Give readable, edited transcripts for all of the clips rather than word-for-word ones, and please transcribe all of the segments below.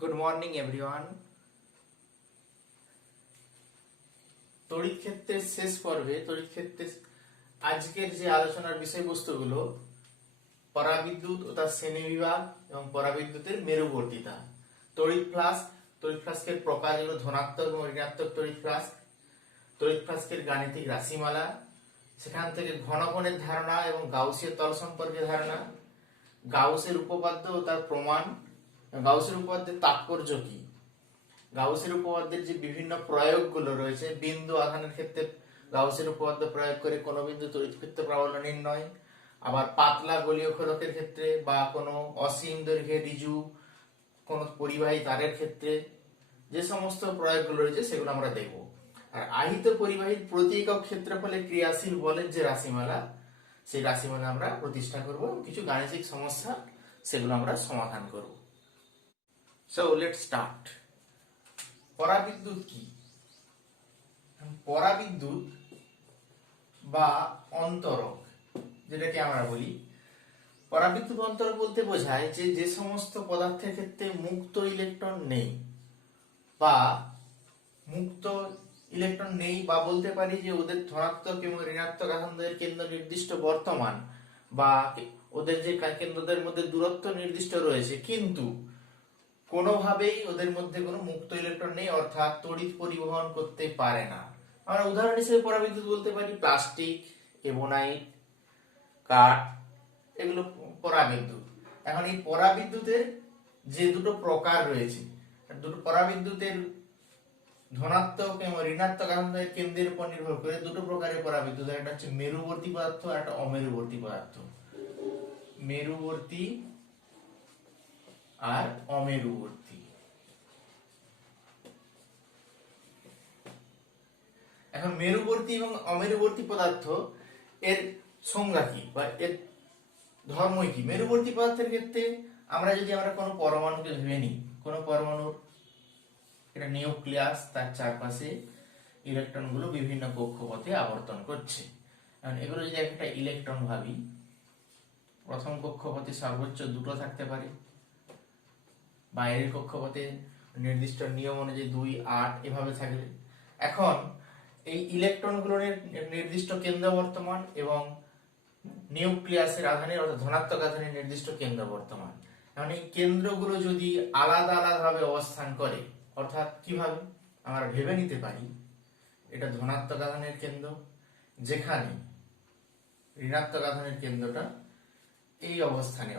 Good morning everyone. তড়িৎ ক্ষেত্রের শেষ পর্বে আজকের যে আলোচনার বিষয়বস্তুগুলো পরাবিদ্যুৎ ও তার শ্রেণীবিভাগ এবং পরাবিদ্যুতের মেরুবর্তিতা, তড়িৎ ফ্লাস্কের প্রকার যেগুলো ধনাত্মক এবং ঋণাত্মক তড়িৎ ফ্লাস্কের গাণিতিক রাশিমালা, সেখান থেকে ঘনকণের ধারণা এবং গাউসীয় তল সম্পর্কে ধারণা, গাউসের উপপাদ্য ও তার প্রমাণ, গাউসের উপপাদ্যের তাৎপর্য কি, গাউসের উপপাদ্যের যে বিভিন্ন প্রয়োগগুলো রয়েছে, বিন্দু আধানের ক্ষেত্রে গাউসের উপপাদ্য প্রয়োগ করে কোন বিন্দু তড়িৎ ক্ষেত্র প্রাবল্য নির্ণয়, আবার পাতলা গোলীয় খোলকের ক্ষেত্রে বা কোনো অসীম দৈর্ঘ্যের ঋজু কোন পরিবাহী তারের ক্ষেত্রে যে সমস্ত প্রয়োগগুলো রয়েছে সেগুলো আমরা দেখব। আর আহিত পরিবাহীর প্রতি একক ক্ষেত্রফলে ক্রিয়াশীল বলের যে রাশিমালা, সেই রাশিমালা আমরা প্রতিষ্ঠা করব, কিছু গাণিতিক সমস্যা সেগুলো আমরা সমাধান করব। So let's start. পরাবিদ্যুৎ কি? পরাবিদ্যুৎ বা অন্তরক যেটাকে আমরা বলি, পরাবিদ্যুৎ অন্তরক বলতে বোঝায় যে সমস্ত পদার্থের ক্ষেত্রে মুক্ত ইলেকট্রন নেই বা বলতে পারি যে ওদের ধনাত্মক এবং ঋণাত্মক আধানদের কেন্দ্র নির্দিষ্ট বর্তমান বা ওদের যে কেন্দ্রদের মধ্যে দূরত্ব নির্দিষ্ট রয়েছে, কিন্তু কোনোভাবেই ওদের মধ্যে কোনো মুক্ত ইলেকট্রন নেই, অর্থাৎ তড়িৎ পরিবহন করতে পারে না। আমরা উদাহরণ হিসেবে পরাবিদ্যুৎ বলতে পারি প্লাস্টিক, এবোনাইট, কাঠ, এগুলো পরাবিদ্যুৎ। এখন এই পরাবিদ্যুতের যে দুটো প্রকার রয়েছে, দুটো পরাবিদ্যুতের ধনাত্মক এবং ঋণাত্মক আধানের কেন্দ্রের উপর নির্ভর করে দুটো প্রকারের পরাবিদ্যুৎ, একটা হচ্ছে মেরুবর্তী পদার্থ আর একটা অমেরুবর্তী পদার্থ। মেরুবর্তী আর অমেরুবর্তী। এখন মেরুবর্তী এবং অমেরুবর্তী পদার্থ এর সংজ্ঞা কি বা এর ধর্মই কি? মেরুবর্তী পদার্থের ক্ষেত্রে আমরা কোনো পরমাণুকে ভেবে নিই, কোনো পরমাণুর এটা নিউক্লিয়াস, তার চারপাশে ইলেকট্রনগুলো বিভিন্ন কক্ষপথে আবর্তন করছে। এখন এগুলো যদি একটা ইলেকট্রন ভাবি, প্রথম কক্ষপথে সর্বোচ্চ দুটো থাকতে পারে, বাইরের কক্ষপথে নির্দিষ্ট নিয়ম অনুযায়ী 2, 8 এভাবে থাকবে। এখন এই ইলেকট্রনগুলোর নির্দিষ্ট কেন্দ্র বর্তমান এবং নিউক্লিয়াসের আধানের অর্থাৎ ধনাত্মক আধানের নির্দিষ্ট কেন্দ্র বর্তমান। এখন এই কেন্দ্রগুলো যদি আলাদা আলাদা ভাবে অবস্থান করে, অর্থাৎ কিভাবে আমরা ভেবে নিতে পারি এটা ধনাত্মক আধানের কেন্দ্র, যেখানে ঋণাত্মক আধানের কেন্দ্রটা এই অবস্থানে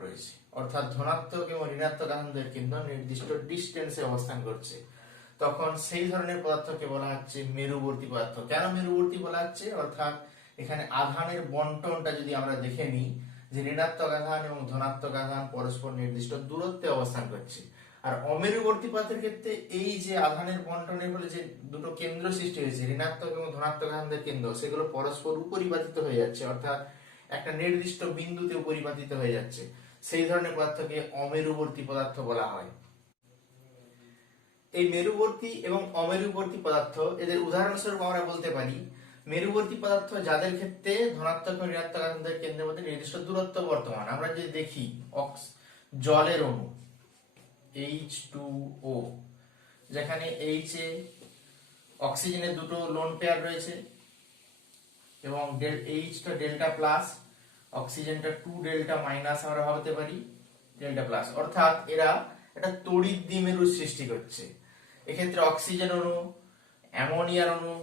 রয়েছে, অর্থাৎ ধনাত্মক এবং ঋণাত্মক আধানদের কেন্দ্র নির্দিষ্ট ডিস্টেন্সে অবস্থান করছে, তখন সেই ধরনের পদার্থকে বলা হচ্ছে মেরুবর্তী পদার্থ। কেন মেরুবর্তী বলা হচ্ছে? অর্থাৎ এখানে আধানের বন্টনটা যদি আমরা দেখে নিই, যে ঋণাত্মক আধান এবং ধনাত্মক আধান পরস্পর নির্দিষ্ট দূরত্বে অবস্থান করছে। আর অমেরুবর্তী পদার্থের ক্ষেত্রে এই যে আধানের বন্টনের ফলে যে দুটো কেন্দ্র সৃষ্টি হয়েছে, ঋণাত্মক এবং ধনাত্মক আধানদের কেন্দ্র, সেগুলো পরস্পর উপরিপাতিত হয়ে যাচ্ছে, অর্থাৎ একটা নির্দিষ্ট বিন্দুতে উপরিপাতিত হয়ে যাচ্ছে। সেই ধরনের পদার্থকে অমেরুবর্তী পদার্থ বলা হয়। এই মেরুবর্তী এবং অমেরুবর্তী পদার্থ, এদের উদাহরণস্বরূপ আমরা বলতে পারি মেরুবর্তী পদার্থ যাদের ক্ষেত্রে ধনাত্মক এবং ঋণাত্মক আধানদের কেন্দ্রের মধ্যে নির্দিষ্ট দূরত্ব বর্তমান। আমরা যে দেখি জলের অণু H2O, যেখানে H এ অক্সিজেনের দুটো লোন পেয়ার রয়েছে এবং H টা ডেল্টা প্লাস, অক্সিজেনটা 2 ডেল্টা মাইনাস আমরা ভাবতে পারি ডেল্টা প্লাস, অর্থাৎ এরা একটা তড়িৎ দ্বিমেরু সৃষ্টি করছে। এক্ষেত্রে অক্সিজেন অণু, অ্যামোনিয়ার অণু,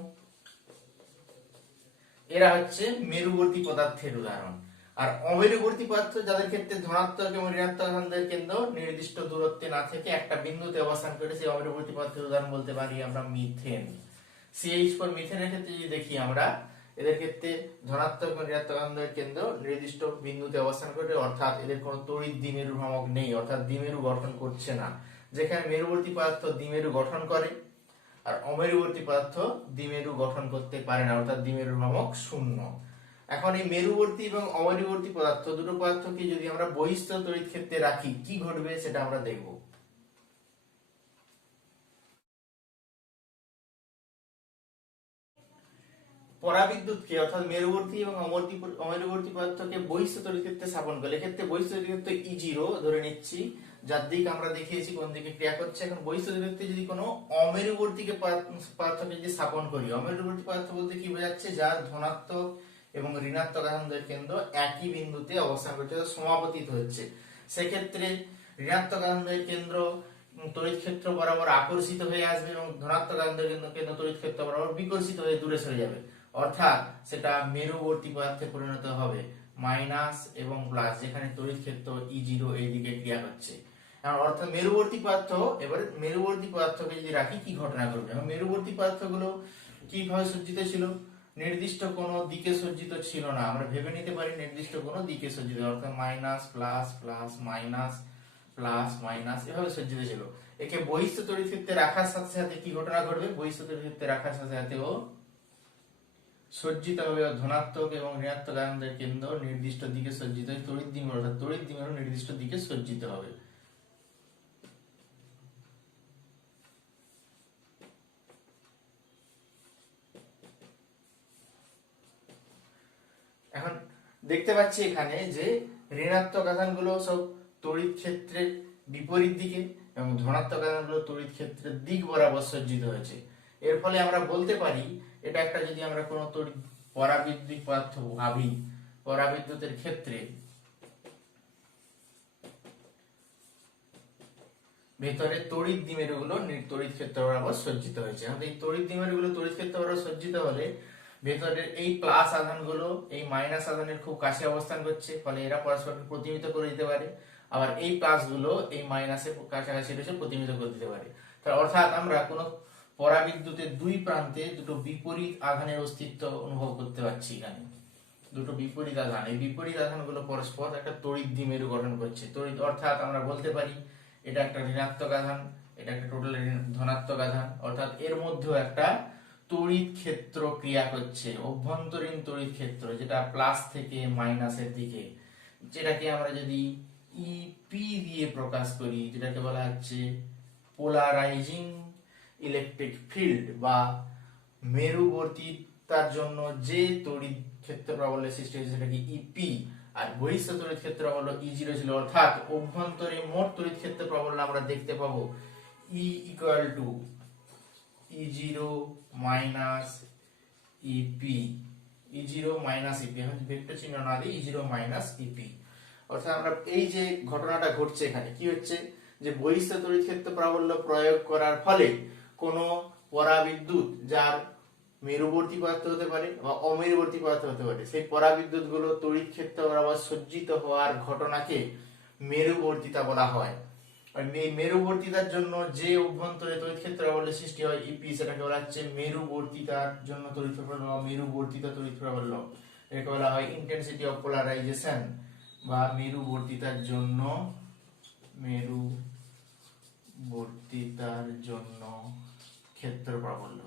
এরা হচ্ছে মেরুবর্তী পদার্থের উদাহরণ। আর অমেরুবর্তী পদার্থ যাদের ক্ষেত্রে ধনাত্মক এবং ঋণাত্মক আধানদের কেন্দ্র নির্দিষ্ট দূরত্বে না থেকে একটা বিন্দুতে অবস্থান করে, সেই অমেরুবর্তী পদার্থের উদাহরণ বলতে পারি আমরা মিথেন। CH4 মিথেনের ক্ষেত্রে যদি দেখি আমরা, এদের ক্ষেত্রে ধনাত্মক এবং ঋণাত্মক আধানদের কেন্দ্র নির্দিষ্ট বিন্দুতে অবস্থান করে, অর্থাৎ এদের কোনো তড়িৎ দ্বিমেরু ভ্রামক নেই, অর্থাৎ দ্বিমেরু গঠন করছে না। যেখানে মেরুবর্তী পদার্থ দ্বিমেরু গঠন করে আর অমেরুবর্তী পদার্থ দ্বিমেরু গঠন করতে পারে না, অর্থাৎ দ্বিমেরু ভ্রামক 0। এখন এই মেরুবর্তী এবং অমেরুবর্তী পদার্থ দুটো পদার্থকে যদি আমরা বহিঃস্থ তড়িৎ ক্ষেত্রে রাখি, কি ঘটবে সেটা আমরা দেখব। পরাবিদ্যুৎকে অর্থাৎ মেরুবর্তী এবং অমেরুবর্তী পদার্থকে বহিঃস্থ তড়িৎ ক্ষেত্রে স্থাপন করলে, এক্ষেত্রে বহিঃস্থ তড়িৎ ক্ষেত্র E0 ধরে নিচ্ছি, যার দিক আমরা দেখিয়েছি কোন দিকে ক্রিয়া করছে। এখন বহিঃস্থিত ক্ষেত্রে যদি কোনো অমেরুবর্তীকে পদার্থকে যদি স্থাপন করি, অমেরুবর্তী পদার্থ বলতে কি বোঝাচ্ছে, যার ধনাত্মক এবং ঋণাত্মক আধানদের কেন্দ্র একই বিন্দুতে অবস্থান করছে, সমাপতিত হচ্ছে। সেক্ষেত্রে ঋণাত্মক আধানদের কেন্দ্র তড়িৎ ক্ষেত্র বরাবর আকর্ষিত হয়ে আসবে এবং ধনাত্মক আধানদের কেন্দ্র তড়িৎ ক্ষেত্র বরাবর বিকর্ষিত হয়ে দূরে সরে যাবে, অর্থাৎ সেটা মেরুবর্তী পদার্থে পরিণত হবে। মাইনাস এবং প্লাস, যেখানে তড়িৎ ক্ষেত্র E0 এই দিকে ক্রিয়া হচ্ছে। অর্থাৎ মেরুবর্তী পদার্থ, এবারে মেরুবর্তী পদার্থকে যদি রাখি কি ঘটনা ঘটবে। এবং মেরুবর্তী পদার্থগুলো কিভাবে সজ্জিত ছিল, নির্দিষ্ট কোনো দিকে সজ্জিত ছিল না। আমরা ভেবে নিতে পারি নির্দিষ্ট কোনো দিকে সজ্জিত, অর্থাৎ minus plus plus minus plus minus এভাবে সজ্জিত ছিল। একে বহিঃস্থ তড়িৎ ক্ষেত্রে রাখার সাথে সাথে কি ঘটনা ঘটবে, বহিঃস্থ তড়িৎ ক্ষেত্রে রাখার সাথে সাথে ও সজ্জিত হবে ধনাত্মক এবং ঋণাত্মক আধানদের কেন্দ্র নির্দিষ্ট দিকে সজ্জিত হয়ে তড়িৎ দ্বিমেরু, অর্থাৎ তড়িৎ দ্বিমেরু নির্দিষ্ট দিকে সজ্জিত হবে। এখন দেখতে পাচ্ছি এখানে যে ঋণাত্মক আধানগুলো সব তড়িৎ ক্ষেত্রের বিপরীত দিকে এবং ধনাত্মক আধানগুলো তড়িৎ ক্ষেত্রের দিক বরাবর সজ্জিত হয়েছে। এর ফলে আমরা বলতে পারি এটা একটা, যদি আমরা কোনো তড়িৎ পরাবিদ্যুৎ পদার্থ ভাবি, পরাবিদ্যুতের ক্ষেত্রে ভেতরে তড়িৎ দ্বিমেরুগুলো তড়িৎ ক্ষেত্র বরাবর সজ্জিত হয়েছে। এই তড়িৎ দ্বিমেরুগুলো তড়িৎ ক্ষেত্র বরাবর সজ্জিত হলে ভেতরের এই প্লাস আধানগুলো এই মাইনাস আধানের খুব কাছে অবস্থান করছে, ফলে এরা পরস্পরকে প্রতিমিত করে দিতে পারে। আবার এই প্লাস গুলো এই মাইনাসের কাছাকাছি রয়েছে, প্রতিমিত করে দিতে পারে। অর্থাৎ আমরা কোনো পরাবিদ্যুতের দুই প্রান্তে দুটো বিপরীত আধানের অস্তিত্ব অনুভব করতে পারছি। এখানে দুটো বিপরীত আধান, এই বিপরীত আধানগুলো পরস্পর একটা তড়িৎ দ্বিমেরু গঠন করছে। তড়িৎ অর্থাৎ আমরা বলতে পারি এটা একটা ঋণাত্মক আধান, এটা একটা টোটাল ধনাত্মক আধান, অর্থাৎ এর মধ্যেও একটা তড়িৎ ক্ষেত্র ক্রিয়া করছে, অভ্যন্তরীণ তড়িৎ ক্ষেত্র, যেটা প্লাস থেকে মাইনাসের দিকে, যেটাকে আমরা যদি ইপি দিয়ে প্রকাশ করি, যেটাকে বলা হচ্ছে পোলারাইজিং ইলেকট্রিক ফিল্ড, বা মেরুবর্তিতার জন্য যে তড়িৎ ক্ষেত্র প্রাবল্যের সৃষ্টি হয়েছে সেটাকে ইপি, আর বহিঃস্থ তড়িৎ ক্ষেত্র প্রাবল্য E0 ছিল। অর্থাৎ অভ্যন্তরে মোট তড়িৎ ক্ষেত্র প্রাবল্য আমরা দেখতে পাবো E equal to E0 minus EP, E0 minus EP, এখন ভেক্টর চিহ্ন না দিয়ে E0 মাইনাস ইপি। অর্থাৎ আমরা এই যে ঘটনাটা ঘটছে এখানে কি হচ্ছে, যে বহিঃস্থ তড়িৎ ক্ষেত্র প্রাবল্য প্রয়োগ করার ফলে কোনো পরাবিদ্যুৎ যার মেরুবর্তী পদার্থ হতে পারে বা অমেরুবর্তী পদার্থ হতে পারে, সেই পরাবিদ্যুৎ গুলো তড়িৎ ক্ষেত্র বরাবর সজ্জিত হওয়ার ঘটনাকে মেরুবর্তিতা বলা হয়। আর মেরুবর্তিতার জন্য যে অভ্যন্তরে তড়িৎ ক্ষেত্র প্রাবল্যের সৃষ্টি হয় ইপি, সেটাকে বলা হচ্ছে মেরুবর্তিতার জন্য তড়িৎ প্রাবল্য বা মেরুবর্তিতা তড়িৎ প্রাবল্য। এটাকে বলা হয় ইন্টেন্সিটি অফ পোলারাইজেশন, বা মেরুবর্তিতার জন্য ক্ষেত্র প্রাবল্য।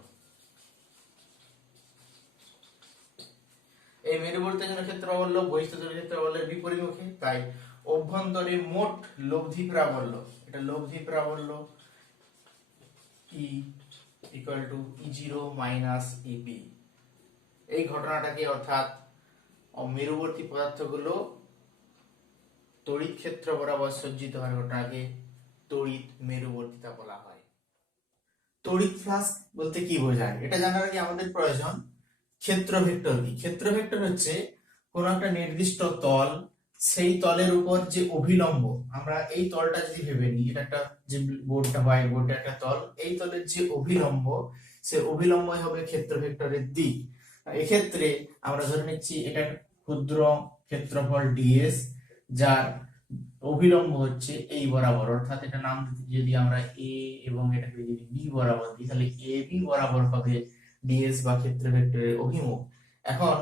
এই মেরুবর্তিতার জন্য ক্ষেত্র প্রাবল্য বহিঃস্থ তড়িৎ ক্ষেত্র প্রাবল্যের বিপরীতমুখী, তাই অভ্যন্তরে মোট লব্ধি প্রাবল্য, এটা লব্ধি প্রাবল্য E equal to E0 minus EP. এই ঘটনাটাকে, অর্থাৎ মেরুবর্তী পদার্থগুলো তড়িৎ ক্ষেত্র বরাবর সজ্জিত হওয়ার ঘটনাকে তড়িৎ মেরুবর্তিতা বলা হয়। তড়িৎ ফ্লাক্স বলতে কি বোঝায় এটা জানার আগে আমাদের প্রয়োজন ক্ষেত্র ভেক্টর কি। ক্ষেত্র ভেক্টর হচ্ছে কোন একটা নির্দিষ্ট তল, সেই তলের উপর যে অভিলম্ব, আমরা এই তলটা যদি ভেবে নিই, এটা একটা যে বোর্ডটা হয়, বোর্ডটা একটা তল, এই তলের যে অভিলম্ব, সে অভিলম্ব হবে ক্ষেত্র ভেক্টরের দিক। এক্ষেত্রে আমরা ধরে নিচ্ছি এটা ক্ষুদ্র ক্ষেত্রফল ds, যার অভিলম্ব হচ্ছে এই বরাবর, অর্থাৎ এটা নাম যদি আমরা a এবং এটাকে যদি b বরাবর দিই, তাহলে ab বরাবর হবে ds বা ক্ষেত্র ভেক্টরের অভিমুখ। এখন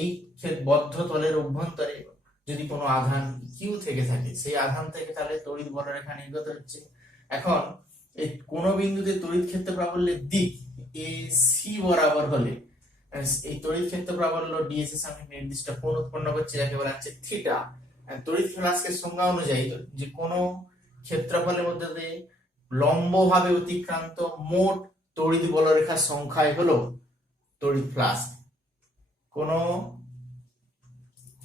এই বদ্ধ তলের অভ্যন্তরে যদি কোনো আধান q থেকে থাকে, সেই আধান থেকে তাহলে তড়িৎ বলরেখা নির্গত হচ্ছে। এখন এই কোন বিন্দুতে তড়িৎ ক্ষেত্র প্রাবল্যের দিক ac বরাবর হলে এই তড়িৎ ক্ষেত্র প্রাবল্য ds এর সামনে নির্দিষ্ট কোণ উৎপন্ন করছে, যাকে বলা হচ্ছে থিটা। তড়িৎ ফ্লাক্সের সংজ্ঞা অনুযায়ী যে কোনো ক্ষেত্রফলের মধ্যে দিয়ে লম্বভাবে অতিক্রান্ত মোট তড়িৎ বলরেখার সংখ্যাই হলো তড়িৎ ফ্লাক্স। কোন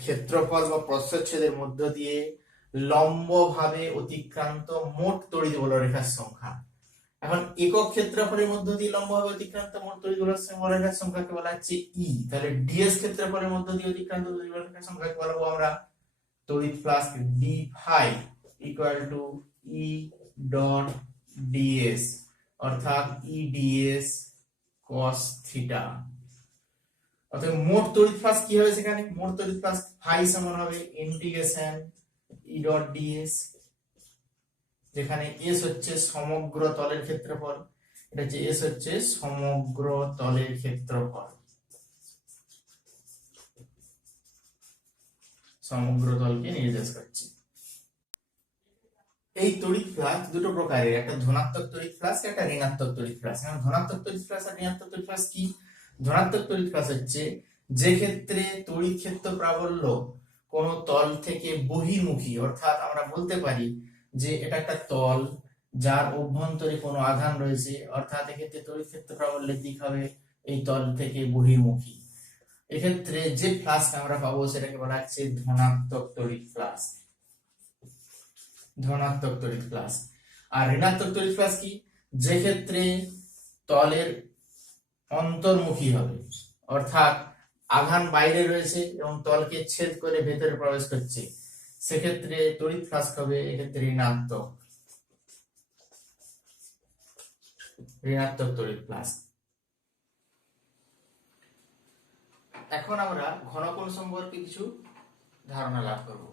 ক্ষেত্রফল বা প্রস্থচ্ছেদের মধ্য দিয়ে লম্বভাবে অতিক্রান্ত মোট তড়িৎ বলরেখার সংখ্যা। এখন একক ক্ষেত্রফলের মধ্য দিয়ে লম্বভাবে অতিক্রান্ত মোট তড়িৎ বলরেখার সংখ্যাকে বলা হচ্ছে ই। তাহলে ডিএস ক্ষেত্রফলের মধ্য দিয়ে অতিক্রান্ত তড়িৎ বলরেখার সংখ্যাকে বলবো আমরা তড়িৎ flux d phi equal to E dot dS, অর্থাৎ ই ডিএস cos থিটা। অর্থাৎ মোট তড়িৎ ফ্লাক্স কি হবে, সেখানে মোট তড়িৎ ফ্লাক্স ফাই সমান হবে ইন্টিগ্রেশন ই ডট ডিএস, যেখানে এস হচ্ছে সমগ্র তলের ক্ষেত্রফল, এটা হচ্ছে এস হচ্ছে সমগ্র তলের ক্ষেত্রফল, সমগ্র তলকে নির্দেশ করছে। এই তড়িৎ ফ্লাক্স দুটো প্রকারের, একটা ধনাত্মক তড়িৎ ফ্লাক্স, একটা ঋণাত্মক তড়িৎ ফ্লাক্স। এখন ধনাত্মক তড়িৎ ফ্লাক্স আর ঋণাত্মক তড়িৎ ফ্লাক্স কি? ধনাত্মক তড়িৎ ফ্লাক্স হচ্ছে যে ক্ষেত্রে তড়িৎ ক্ষেত্র প্রাবল্য কোন তল থেকে বহির্মুখী, অর্থাৎ আমরা বলতে পারি যে এটা একটা তল যার অভ্যন্তরে কোনো আধান রয়েছে, অর্থাৎ এক্ষেত্রে তড়িৎ ক্ষেত্র প্রাবল্যের দিক হবে এই তল থেকে বহির্মুখী। এক্ষেত্রে যে ফ্লাক্স আমরা পাবো সেটাকে বলা হচ্ছে ধনাত্মক তড়িৎ ফ্লাক্স, ধনাত্মক তড়িৎ ফ্লাক্স। আর ঋণাত্মক তড়িৎ ফ্লাক্স কি? যে ক্ষেত্রে তলের অন্তর্মুখী হবে, অর্থাৎ আধান বাইরে রয়েছে এবং তলকে ছেদ করে ভেতরে প্রবেশ করছে, সেক্ষেত্রে তড়িৎ ফ্লাক্স হবে এক্ষেত্রে ঋণাত্মক, ঋণাত্মক তড়িৎ ফ্লাক্স। এখন আমরা ঘনকোণ সম্পর্কে কিছু ধারণা লাভ করব।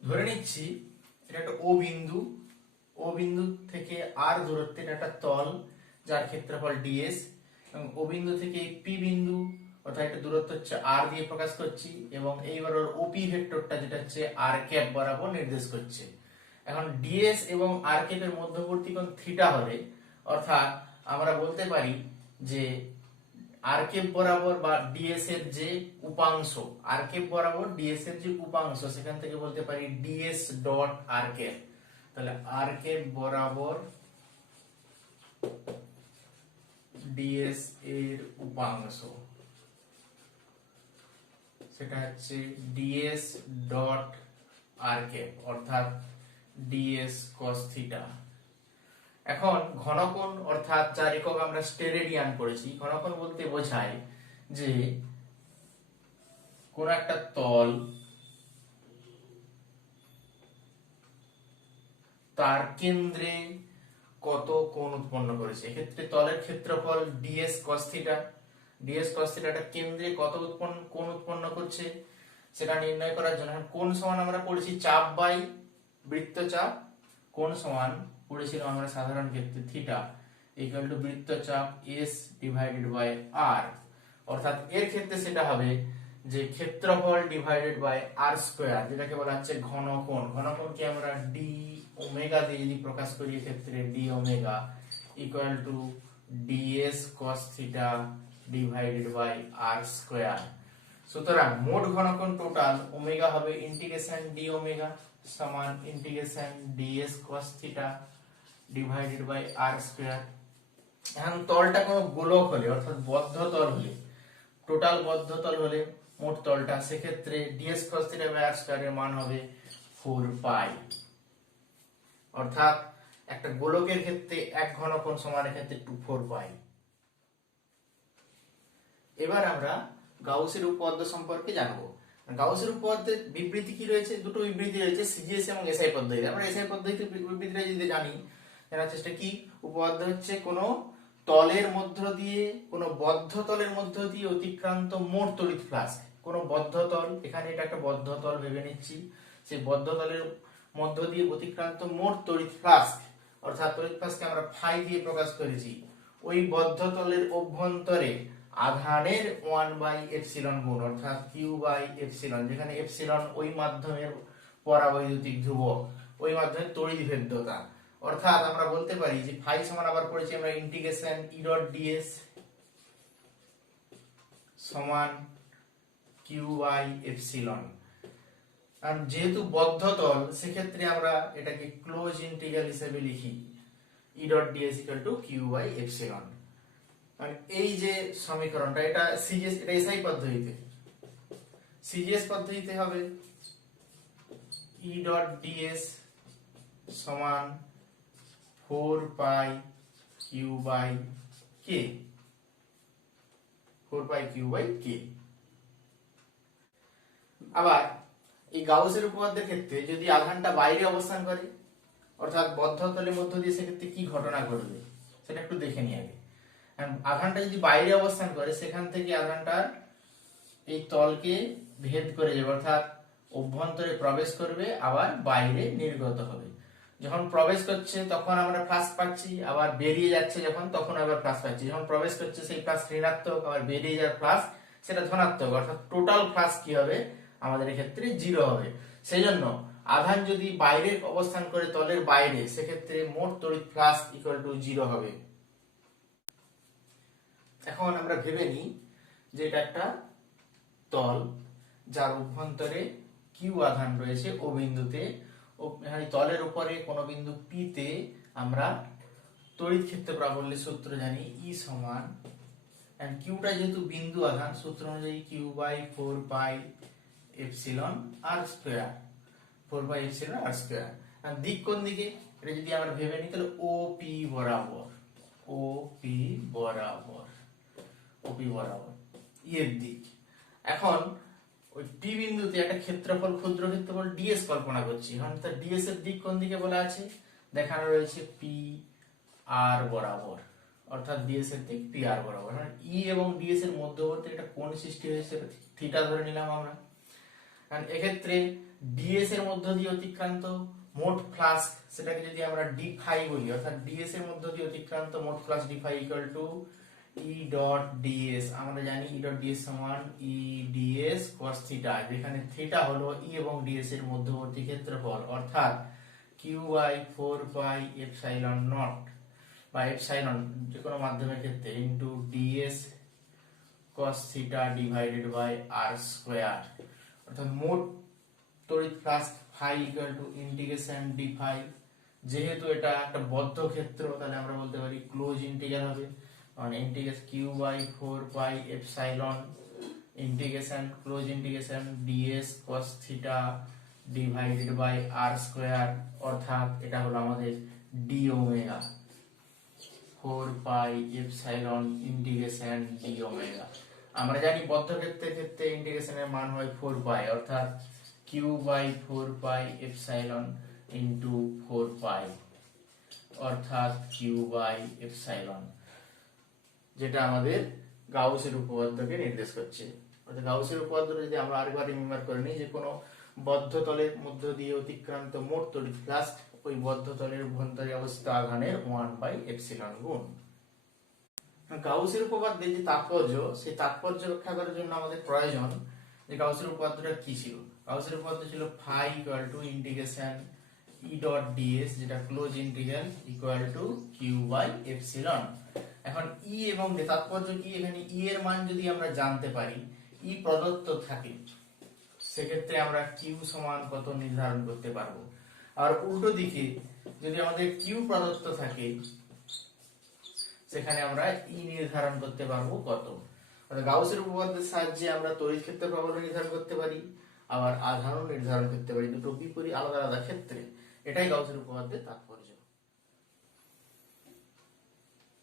ধরে নিচ্ছি এটা একটা ও বিন্দু, ও বিন্দু থেকে আর দূরত্বে এটা একটা তল যার ক্ষেত্রফল ডিএস, এবং ও বিন্দু থেকে পি বিন্দু অর্থাৎ একটা দূরত্ব হচ্ছে আর দিয়ে প্রকাশ করছি, এবং এইবার ওর ওপি ভেক্টরটা যেটা হচ্ছে আর ক্যাপ বরাবর নির্দেশ করছে। এখন ডিএস এবং আর ক্যাপের মধ্যবর্তী কোণ থিটা হলে, অর্থাৎ আমরা বলতে পারি যে আর ক্যাপ বরাবর বা ডিএস এর যে উপাংশ, আর ক্যাপ বরাবর ডিএস এর যে উপাংশ, সেখান থেকে বলতে পারি ডিএস ডট আর ক্যাপ। তাহলে আর ক্যাপ বরাবর ডিএস এর উপাংশ সেটা হচ্ছে ডিএস ডট আর ক্যাপ, অর্থাৎ ডিএস cos থিটা। এখন ঘনকোণ অর্থাৎ যার একক আমরা স্টেরেডিয়ান করেছি, ঘনকোণ বলতে বোঝায় যে কোন একটা তল তার কেন্দ্রে কত কোণ উৎপন্ন করেছে। এক্ষেত্রে তলের ক্ষেত্রফল DS cos theta, DS cos থিটাটা কেন্দ্রে কত কোণ উৎপন্ন করছে সেটা নির্ণয় করার জন্য কোণ সমান আমরা পড়েছি চাপ বাই বৃত্তচাপ, কোণ সমান পড়েছিলাম আমরা সাধারণ ক্ষেত্রে থিটা ইকুয়াল টু বৃত্তচাপ এস ডিভাইডেড বাই আর, অর্থাৎ এর ক্ষেত্রে সেটা হবে যে ক্ষেত্রফল ডিভাইডেড বাই আর স্কয়ার, যেটাকে বলা হচ্ছে ঘনকোণ। ঘনকোণকে আমরা ডি ওমেগা দিয়ে যদি প্রকাশ করি, ক্ষেত্রে d omega equal to dS cos theta divided by R square. সুতরাং মোট ঘনকোণ টোটাল ওমেগা হবে ইন্টিগ্রেশন ডি ওমেগা সমান integration dS cos theta divided by R square. এখন তলটা কোনো গোলক হলে, অর্থাৎ বদ্ধ তল হলে, টোটাল বদ্ধ তল হলে মোট তলটা, সেক্ষেত্রে dS cos theta by R square এর মান হবে 4 পাই। অর্থাৎ একটা গোলকের ক্ষেত্রে এক ঘনকোণ সমান ক্ষেত্রে 4 পাই। এবার আমরা গাউসের উপপাদ্য সম্পর্কে জানবো। গাউসের উপপাদ্যের বিবৃতি কি রয়েছে? দুটো বিবৃতি রয়েছে, সিজিএস এবং এসআই পদ্ধতিতে। আমরা এসআই পদ্ধতিতে বিবৃতিটা যদি জানি, জানার চেষ্টা কি, উপপাদ্য হচ্ছে কোন তলের মধ্য দিয়ে, কোন বদ্ধ তলের মধ্য দিয়ে অতিক্রান্ত মোট তড়িৎ ফ্লাক্স, কোন বদ্ধ তল, এখানে এটা একটা বদ্ধ তল ভেবে নিচ্ছি, সেই বদ্ধ তলের মধ্য দিয়ে অতিক্রান্ত মোট তড়িৎ ফ্লাক্স, অর্থাৎ তড়িৎ ফ্লাক্সকে আমরা ফাই দিয়ে প্রকাশ করেছি, ওই বদ্ধ তলের অভ্যন্তরে আধানের 1 বাই এপসিলন গুণ, অর্থাৎ কিউ বাই এপসিলন, যেখানে এপসিলন ওই মাধ্যমের পরাবৈদ্যুতিক ধ্রুবক, ওই মাধ্যমের তড়িৎ ভেদ্যতা। অর্থাৎ আমরা বলতে পারি যে ফাই সমান আবার পড়েছি আমরা ইন্টিগ্রেশন ই ডট ডিএস সমান কিউ বাই এপসিলন। আর যেহেতু বদ্ধ তল, সেক্ষেত্রে আমরা এটাকে ক্লোজ ইন্টিগ্রাল হিসেবে লিখি E dot dS equal to Q by epsilon. মানে এই যে সমীকরণটা, এটা সিজিএস, এটা এসআই পদ্ধতিতে, সিজিএস পদ্ধতিতে হবে ই ডট ডিএস সমান 4 pi Q by K, 4 pi Q by K. আবার এই গাউসের উপপাদ্যের ক্ষেত্রে যদি আধানটা বাইরে অবস্থান করে অর্থাৎ বদ্ধ তলের মধ্য দিয়ে, সেক্ষেত্রে কি ঘটনা ঘটবে সেটা একটু দেখে নিই আগে। আধানটা যদি বাইরে অবস্থান করে সেখান থেকে আধানটা এই তলকে ভেদ করে যাবে, অর্থাৎ অভ্যন্তরে প্রবেশ করবে আবার বাইরে নির্গত হবে। যখন প্রবেশ করছে তখন আমরা প্লাস পাচ্ছি, আবার বেরিয়ে যাচ্ছে যখন তখন আবার প্লাস পাচ্ছি। যখন প্রবেশ করছে সেই প্লাস ঋণাত্মক, আবার বেরিয়ে যাওয়ার প্লাস সেটা ধনাত্মক, অর্থাৎ টোটাল প্লাস কি হবে আমাদের ক্ষেত্রে জিরো হবে। সেই জন্য আধান যদি বাইরে অবস্থান করে তলের বাইরে, সেক্ষেত্রে মোট তড়িৎ ফ্লাক্স ইকুয়াল টু জিরো হবে। এখন আমরা ভেবে নিই যে এটা একটা তল যার অভ্যন্তরে কিউ আধান রয়েছে ও বিন্দুতে, ও তলের উপরে কোনো বিন্দু পি তে আমরা তড়িৎ ক্ষেত্র প্রাবল্যের সূত্র জানি ই সমান, এন্ড কিউটা যেহেতু বিন্দু আধান সূত্র অনুযায়ী Q by 4 pi epsilon R square, 4 pi epsilon R square. আর দিক কোন দিকে এটা যদি আমরা ভেবে নিই তাহলে ও পি বরাবর, ও পি বরাবর, ও পি বরাবর এর দিক। এখন ওই পি বিন্দুতে একটা ক্ষেত্রফল, ক্ষুদ্র ক্ষেত্রফল ডিএস কল্পনা করছি। এখন তার ডিএস এর দিক কোন দিকে বলা আছে, দেখানো রয়েছে পি আর বরাবর, অর্থাৎ ডিএস এর দিক পি আর বরাবর। মানে ই এবং ডিএস এর মধ্যবর্তী একটা কোণ সৃষ্টি হয়েছে, থিটা ধরে নিলাম আমরা। কারণ এক্ষেত্রে ডিএস এর মধ্য দিয়ে অতিক্রান্ত মোট ফ্লাক্স, সেটাকে যদি আমরা ডি ফাই বলি, অর্থাৎ ডিএস এর মধ্য দিয়ে অতিক্রান্ত মোট flux d phi equal to E dot dS. আমরা জানি ই ডট ডিএস সমান ই ডিএস cos থিটা, যেখানে থিটা হলো ই এবং ডিএস এর মধ্যবর্তী ক্ষেত্রফল, অর্থাৎ q by 4 pi epsilon naught বা এপসাইলন যে কোনো মাধ্যমের ক্ষেত্রে into dS cos theta divided by R square. অর্থাৎ মোট তড়িৎ flux phi equal to integration d phi. যেহেতু এটা একটা বদ্ধ ক্ষেত্র তাহলে আমরা বলতে পারি ক্লোজ ইন্টিগ্রাল হবে, মানে integration q by 4 pi epsilon integration close integration dS cos theta divided by R square, অর্থাৎ এটা হলো আমাদের d omega, 4 pi epsilon integration d omega. আমরা জানি বদ্ধ ক্ষেত্রের ক্ষেত্রে ইন্টিগ্রেশনের মান হয় 4 পাই, অর্থাৎ q by 4 pi epsilon into 4 pi, অর্থাৎ কিউ বাই এপসাইলন, যেটা আমাদের গাউসের উপপাদ্যকে নির্দেশ করছে। অর্থাৎ গাউসের উপপাদ্যটা যদি আমরা আরেকবার রিমেম্বার করে নিই, যে কোনো বদ্ধ তলের মধ্য দিয়ে অতিক্রান্ত মোট তড়িৎ ফ্লাক্স ওই বদ্ধ তলের অভ্যন্তরে অবস্থিত আধানের 1 বাই এপসিলন গুণ। গাউসের উপপাদ্যের যে তাৎপর্য, সেই তাৎপর্য ব্যাখ্যা করার জন্য আমাদের প্রয়োজন যে গাউসের উপপাদ্যটা কি ছিল। গাউসের উপপাদ্য ছিল phi equal to integration E dot DS, যেটা close integral equal to Q by epsilon. এখন ই এবং তাৎপর্য কি, এখানে ই এর মান যদি আমরা জানতে পারি, ই প্রদত্ত থাকে, সেক্ষেত্রে আমরা কিউ সমান কত নির্ধারণ করতে পারবো। আর উল্টো দিকে যদি আমাদের কিউ প্রদত্ত থাকে, সেখানে আমরা ই নির্ধারণ করতে পারবো কত। গাউসের উপপাদ্যের সাহায্যে আমরা তড়িৎ ক্ষেত্র প্রাবল্য নির্ধারণ করতে পারি, আবার আধানও নির্ধারণ করতে পারি, দুটো বিপরীত আলাদা আলাদা ক্ষেত্রে। এটাই গাউসের উপপাদ্যের তাৎপর্য।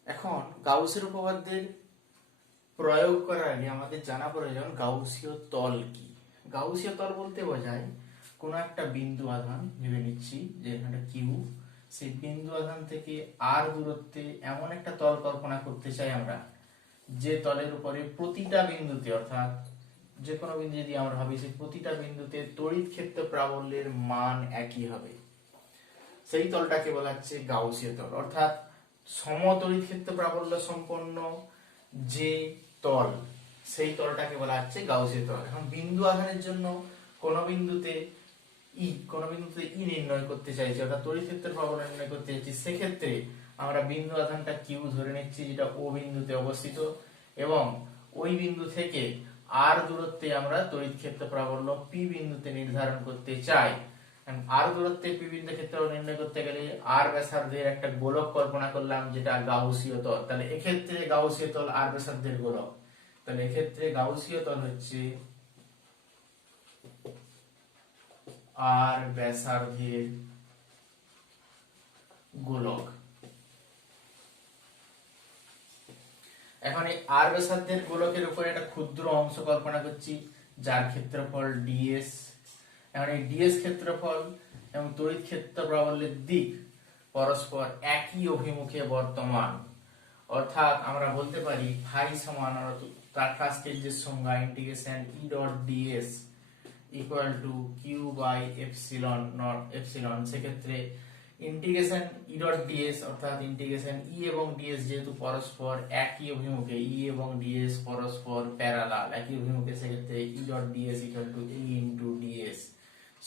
এখন গাউসের উপপাদ্যের প্রয়োগ করার আগে আমাদের জানা প্রয়োজন গাউসীয় তল কি। গাউসীয় তল বলতে বোঝায় কোন একটা বিন্দু আধান, ভেবে নিচ্ছি যে এখানে কিউ, সেই বিন্দু আধান থেকে আর দূরত্বে এমন একটা তল কল্পনা করতে চাই আমরা, যে তলের উপরে প্রতিটা বিন্দুতে, অর্থাৎ যে কোনো বিন্দু যদি আমরা ভাবি, সেই প্রতিটা বিন্দুতে তড়িৎ ক্ষেত্র প্রাবল্যের মান একই হবে। সেই তলটাকে বলা হচ্ছে গাউসীয় তল। অর্থাৎ সমতড়িৎ ক্ষেত্র প্রাবল্য সম্পন্ন যে তল, সেই তলটাকে বলা হচ্ছে গাউসীয় তল। এখন বিন্দু আধানের জন্য কোন বিন্দুতে ই নির্ণয় করতে চাইছি, অর্থাৎ তড়িৎ ক্ষেত্রের প্রাবল্য নির্ণয় করতে চাইছি, সেক্ষেত্রে আমরা বিন্দু আধানটা কিউ ধরে নিচ্ছি, যেটা ও বিন্দুতে অবস্থিত, এবং ওই বিন্দু থেকে আর দূরত্বে আমরা তড়িৎ ক্ষেত্র প্রাবল্য পি বিন্দুতে নির্ধারণ করতে চাই। আর দূরত্বে পি বিন্দু ক্ষেত্র নির্ণয় করতে গেলে আর ব্যাসার্ধের একটা গোলক কল্পনা করলাম, যেটা গাউসীয় তল। তাহলে এক্ষেত্রে গাউসীয় তল আর ব্যাসার্ধের গোলক, তাহলে এক্ষেত্রে গাউসীয় তল হচ্ছে আর ব্যাসার্ধের গোলক। এখন এই আর ব্যাসার্ধের গোলকের উপরে একটা ক্ষুদ্র অংশ কল্পনা করছি যার ক্ষেত্রফল ডিএস। এখন এই ডিএস ক্ষেত্রফল এবং তড়িৎ ক্ষেত্র প্রাবল্যের দিক পরস্পর একই অভিমুখে বর্তমান, অর্থাৎ আমরা বলতে পারি ফাই সমান তার ফার্স্টের যে সংজ্ঞা integration E dot dS equal to Q by epsilon naught epsilon. সেক্ষেত্রে ইন্টিগ্রেশন ই ডট ডিএস অর্থাৎ ইন্টিগ্রেশন ই এবং ডিএস যেহেতু পরস্পর একই অভিমুখে, ই এবং ডিএস পরস্পর প্যারালাল একই অভিমুখে, সেক্ষেত্রে ই dot dS equal to E into DS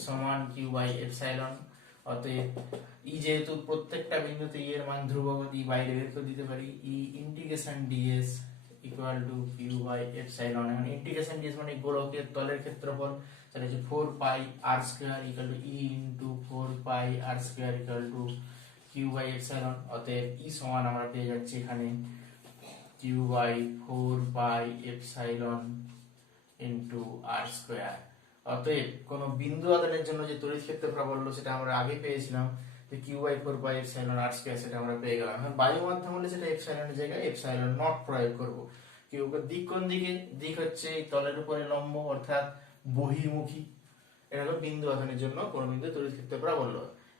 সমান কিউ বাই এপসাইলন। অতএব ই যেহেতু প্রত্যেকটা বিন্দুতে ই এর মান ধ্রুবক, ই বাইরে বের করে দিতে পারি, E integration DS equal to Q by epsilon. এখন ইন্টিগ্রেশন ডিএস মানে গোলকের তলের ক্ষেত্রফল, সেটা হচ্ছে 4 pi R square equal to E into 4 pi R square equal to Q by epsilon. অতএব ই সমান আমরা পেয়ে যাচ্ছি এখানে Q by 4 pi epsilon into R square. অতএব কোন বিন্দু আধানের জন্য যে তড়িৎ ক্ষেত্র প্রাবল্য সেটা আমরা আগে পেয়েছিলাম যে q by 4 pi epsilon R square, সেটা আমরা পেয়ে গেলাম। এখন বায়ু মাধ্যম হলে সেটা এপসাইলনের জায়গায় এপসাইলন নট প্রয়োগ করব। কিউ এর দিক কোন দিকে? দিক হচ্ছে এই তলের উপরে লম্ব অর্থাৎ বহির্মুখী। এটা হলো বিন্দু আধানের জন্য কোন বিন্দু তড়িৎ ক্ষেত্র প্রাবল্য।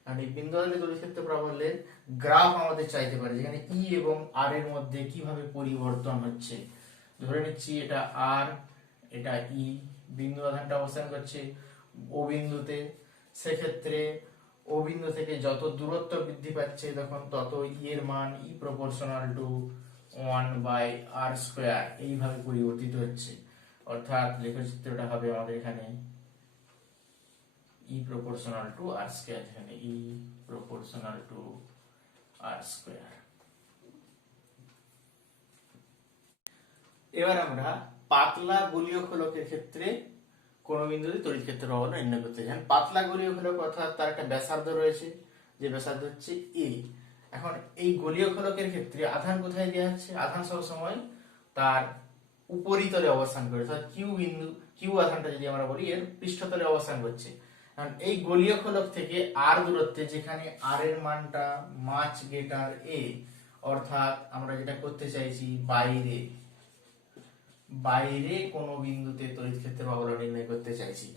আর এই বিন্দু আধানের তড়িৎ ক্ষেত্র প্রাবল্যের গ্রাফ আমাদের চাইতে পারে, যেখানে ই এবং আর এর মধ্যে কিভাবে পরিবর্তন হচ্ছে। ধরে নিচ্ছি এটা আর, এটা ই, বিন্দু আধানটা অবস্থান করছে ও বিন্দুতে। সেক্ষেত্রে ও বিন্দু থেকে যত দূরত্ব বৃদ্ধি পাচ্ছে তখন তত ই এর মান E proportional to 1 by R square এইভাবে পরিবর্তিত হচ্ছে। অর্থাৎ লেখচিত্রটা হবে আমাদের এখানে E proportional to R square, এখানে E proportional to R square. এবার আমরা পাতলা গোলীয় খোলকের ক্ষেত্রে কোন বিন্দুতে তড়িৎ ক্ষেত্র প্রাবল্য নির্ণয় করতে চান। পাতলা গোলীয় খোলক অর্থাৎ তার একটা ব্যাসার্ধ রয়েছে, যে ব্যাসার্ধ হচ্ছে এ। এখন এই গোলীয় খোলকের ক্ষেত্রে আধান কোথায় দেওয়া হচ্ছে? আধান সব সময় তার উপরিতলে অবস্থান করে, অর্থাৎ কিউ বিন্দু, কিউ আধানটা যদি আমরা বলি এর পৃষ্ঠতলে অবস্থান করছে। কারণ এই গোলীয় খোলক থেকে আর দূরত্বে, যেখানে আর এর মানটা মাচ গ্রেটার এ, অর্থাৎ আমরা যেটা করতে চাইছি বাইরে বাইরে কোনো বিন্দুতে তড়িৎ ক্ষেত্র প্রাবল্য নির্ণয় করতে চাইছি,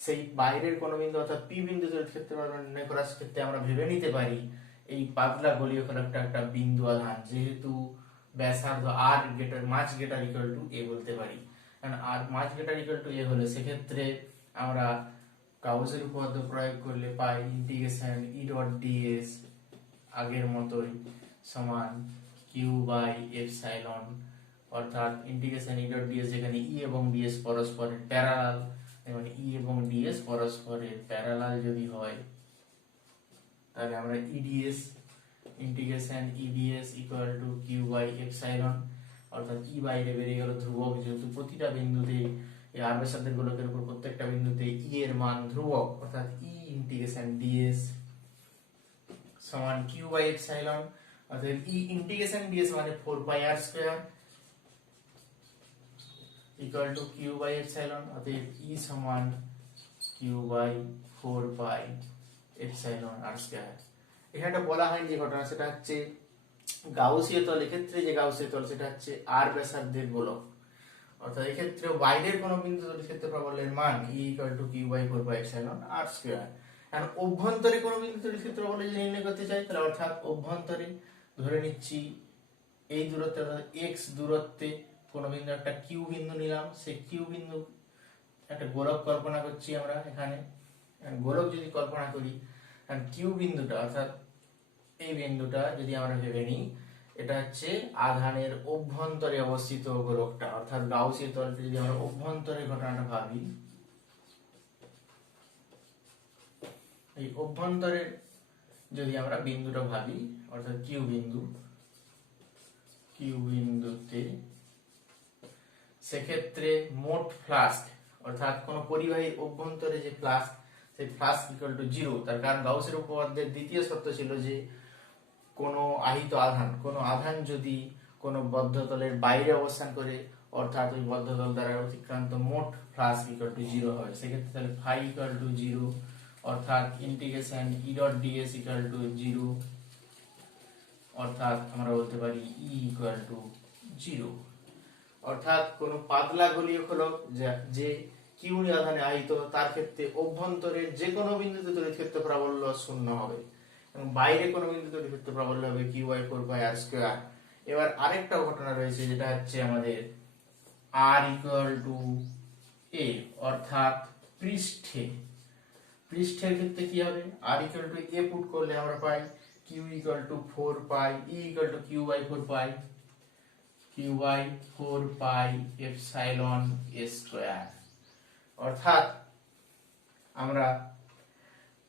সেই বাইরের কোনো বিন্দু অর্থাৎ পি বিন্দু তড়িৎ ক্ষেত্র প্রাবল্য নির্ণয় করার ক্ষেত্রে আমরা ভেবে নিতে পারি এই পাতলা গোলীয় খোলকটা একটা বিন্দু আধান, যেহেতু ব্যাসার্ধ R greater much greater equal to A বলতে পারি। কারণ R much greater equal to A হলে সেক্ষেত্রে আমরা গাউসের উপপাদ্য প্রয়োগ করলে পাই ইন্টিগ্রেশন ই ডট ডিএস আগের মতোই সমান কিউ বাই এপসাইলন, অর্থাৎ ইন্টিগ্রেশন ই ডট ডিএস যেখানে ই এবং ডিএস পরস্পরের প্যারালাল, মানে ই এবং ডিএস পরস্পরের প্যারালাল যদি হয় তাহলে আমরা E dS integration E dS equal to Q by epsilon, অর্থাৎ ই বাইরে বেরিয়ে গেল ধ্রুবক, যেহেতু প্রতিটা বিন্দুতে এই আর ব্যাসার্ধের গোলকের উপর প্রত্যেকটা বিন্দুতে ই এর মান ধ্রুবক, অর্থাৎ ই ইন্টিগ্রেশন ডিএস সমান কিউ বাই এপসাইলন। অর্থাৎ ই ইন্টিগ্রেশন ডিএস মানে 4 pi R square equal to Q by epsilon. অতএব ই সমান Q by 4 pi epsilon R square. এখানে বলা হয় যে ঘটনা, সেটা হচ্ছে গাউসীয় তলের ক্ষেত্রে যে গাউসীয় তল সেটা হচ্ছে আর ব্যাসার্ধের গোলক, অর্থাৎ এক্ষেত্রে বাইরের কোনো বিন্দু তড়িৎ ক্ষেত্র প্রাবল্যের মান E equal to Q by 4 pi epsilon R square. এখন অভ্যন্তরে কোনো বিন্দু তড়িৎ ক্ষেত্র প্রাবল্য যদি নির্ণয় করতে চাই তাহলে অর্থাৎ অভ্যন্তরে ধরে নিচ্ছি এই দূরত্বে অর্থাৎ x দূরত্বে কোনো বিন্দু একটা কিউ বিন্দু নিলাম, সেই কিউ বিন্দু একটা গোলক কল্পনা করছি আমরা এখানে। গোলক যদি কল্পনা করি, কিউ বিন্দুটা অর্থাৎ এই বিন্দুটা যদি আমরা ভেবে নিই এটা হচ্ছে আধানের অভ্যন্তরে অবস্থিত গোলকটা, অর্থাৎ গাউসীয় তলতে যদি আমরা অভ্যন্তরে ঘটনাটা ভাবি, এই অভ্যন্তরে যদি আমরা বিন্দুটা ভাবি অর্থাৎ কিউ বিন্দুতে সেক্ষেত্রে মোট ফ্লাক্স অর্থাৎ কোন পরিবাহীর অভ্যন্তরে যে ফ্লাক্স, সেই ফ্লাক্স ইকুয়াল টু 0। তার কারণ গাউসের উপপাদ্যের দ্বিতীয় শর্ত ছিল যে কোন আহিত আধান, কোন আধান যদি কোন বদ্ধতলের বাইরে অবস্থান করে অর্থাৎ ওই বদ্ধতল দ্বারা অতিক্রান্ত মোট ফ্লাক্স ইকুয়াল টু 0 হয়। সেক্ষেত্রে তাহলে ফাই ইকুয়াল টু 0 অর্থাৎ integration E dot dS equal two 0, অর্থাৎ আমরা বলতে পারি ই ইকুয়াল টু 0। অর্থাৎ কোন পাতলা গোলীয় খোলক যে কিউ আধানে আহিত তার ক্ষেত্রে অভ্যন্তরের যে কোনো বিন্দুতে তড়িৎ ক্ষেত্র প্রাবল্য শূন্য হবে এবং বাইরে কোনো বিন্দুতে তড়িৎ ক্ষেত্র প্রাবল্য হবে q by 4 pi R square. এবার আরেকটা ঘটনা রয়েছে যেটা হচ্ছে আমাদের আর ইকুয়াল টু এ, অর্থাৎ পৃষ্ঠের ক্ষেত্রে কি হবে, R equal to A put করলে আমরা পাই Q equal to 4 pi E equal to Q by 4 pi epsilon A square. অর্থাৎ আমরা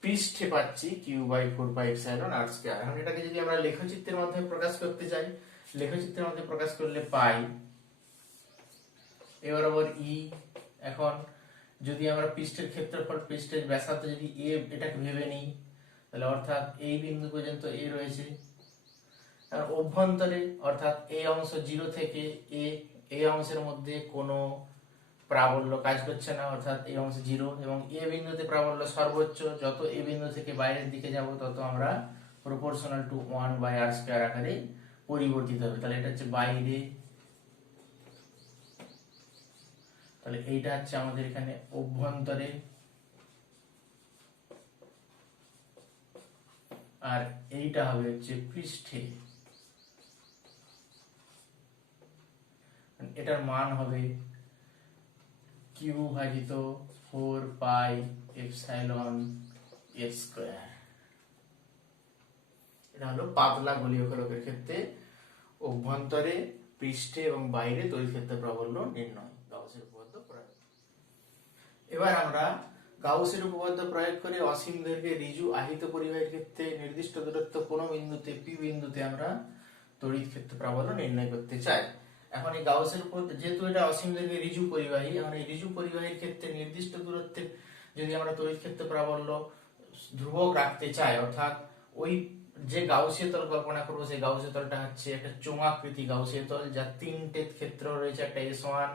পৃষ্ঠে পাচ্ছি Q by 4 pi epsilon R square. এখন এটাকে যদি আমরা লেখচিত্রের মাধ্যমে প্রকাশ করতে চাই, লেখচিত্রের মধ্যে প্রকাশ করলে পাই এ বরাবর ই। এখন যদি আমরা পৃষ্ঠের ক্ষেত্রফল, পৃষ্ঠের ব্যাসার্ধ যদি এ এটাকে ভেবে নিই, তাহলে অর্থাৎ এই বিন্দু পর্যন্ত এ রয়েছে, আর অভ্যন্তরে অর্থাৎ এই অংশ 0 থেকে এই অংশের মধ্যে কোনো প্রাবল্য কাজ করছে না, অর্থাৎ এই অংশ 0 এবং এ বিন্দুতে প্রাবল্য সর্বোচ্চ। যত এ বিন্দু থেকে বাইরের দিকে যাব তত আমরা proportional to 1 by R square আকারে পরিবর্তিত হবে। তাহলে এটা হচ্ছে বাইরে, তাহলে এইটা হচ্ছে আমাদের এখানে অভ্যন্তরে, আর এইটা হবে হচ্ছে পৃষ্ঠে। এটার মান হবে কিউ ভাজিত 4 পাই এপসাইলন এ স্কয়ার। এটা হলো পাতলা গোলীয় খোলকের ক্ষেত্রে অভ্যন্তরে, পৃষ্ঠে এবং বাইরে তড়িৎ ক্ষেত্র প্রাবল্য নির্ণয়, গাউসের উপপাদ্য প্রয়োগ। এবার আমরা গাউসের উপপাদ্য প্রয়োগ করে অসীম দৈর্ঘ্যে ঋজু আহিত পরিবাহীর ক্ষেত্রে নির্দিষ্ট দূরত্ব কোন বিন্দুতে পি বিন্দুতে আমরা তড়িৎ ক্ষেত্র প্রাবল্য নির্ণয় করতে চাই। এখন এই গাউসের উপপাদ্য, যেহেতু এটা অসীম দৈর্ঘ্যে ঋজু পরিবাহী, এখন এই ঋজু পরিবাহীর ক্ষেত্রে নির্দিষ্ট দূরত্বে যদি আমরা তড়িৎ ক্ষেত্র প্রাবল্য ধ্রুবক রাখতে চাই, অর্থাৎ ওই যে গাউসীয় তল কল্পনা করবো সেই গাউসীয় তলটা হচ্ছে একটা চোঙাকৃতি গাউসীয় তল, যার তিনটে ক্ষেত্র রয়েছে, একটা S1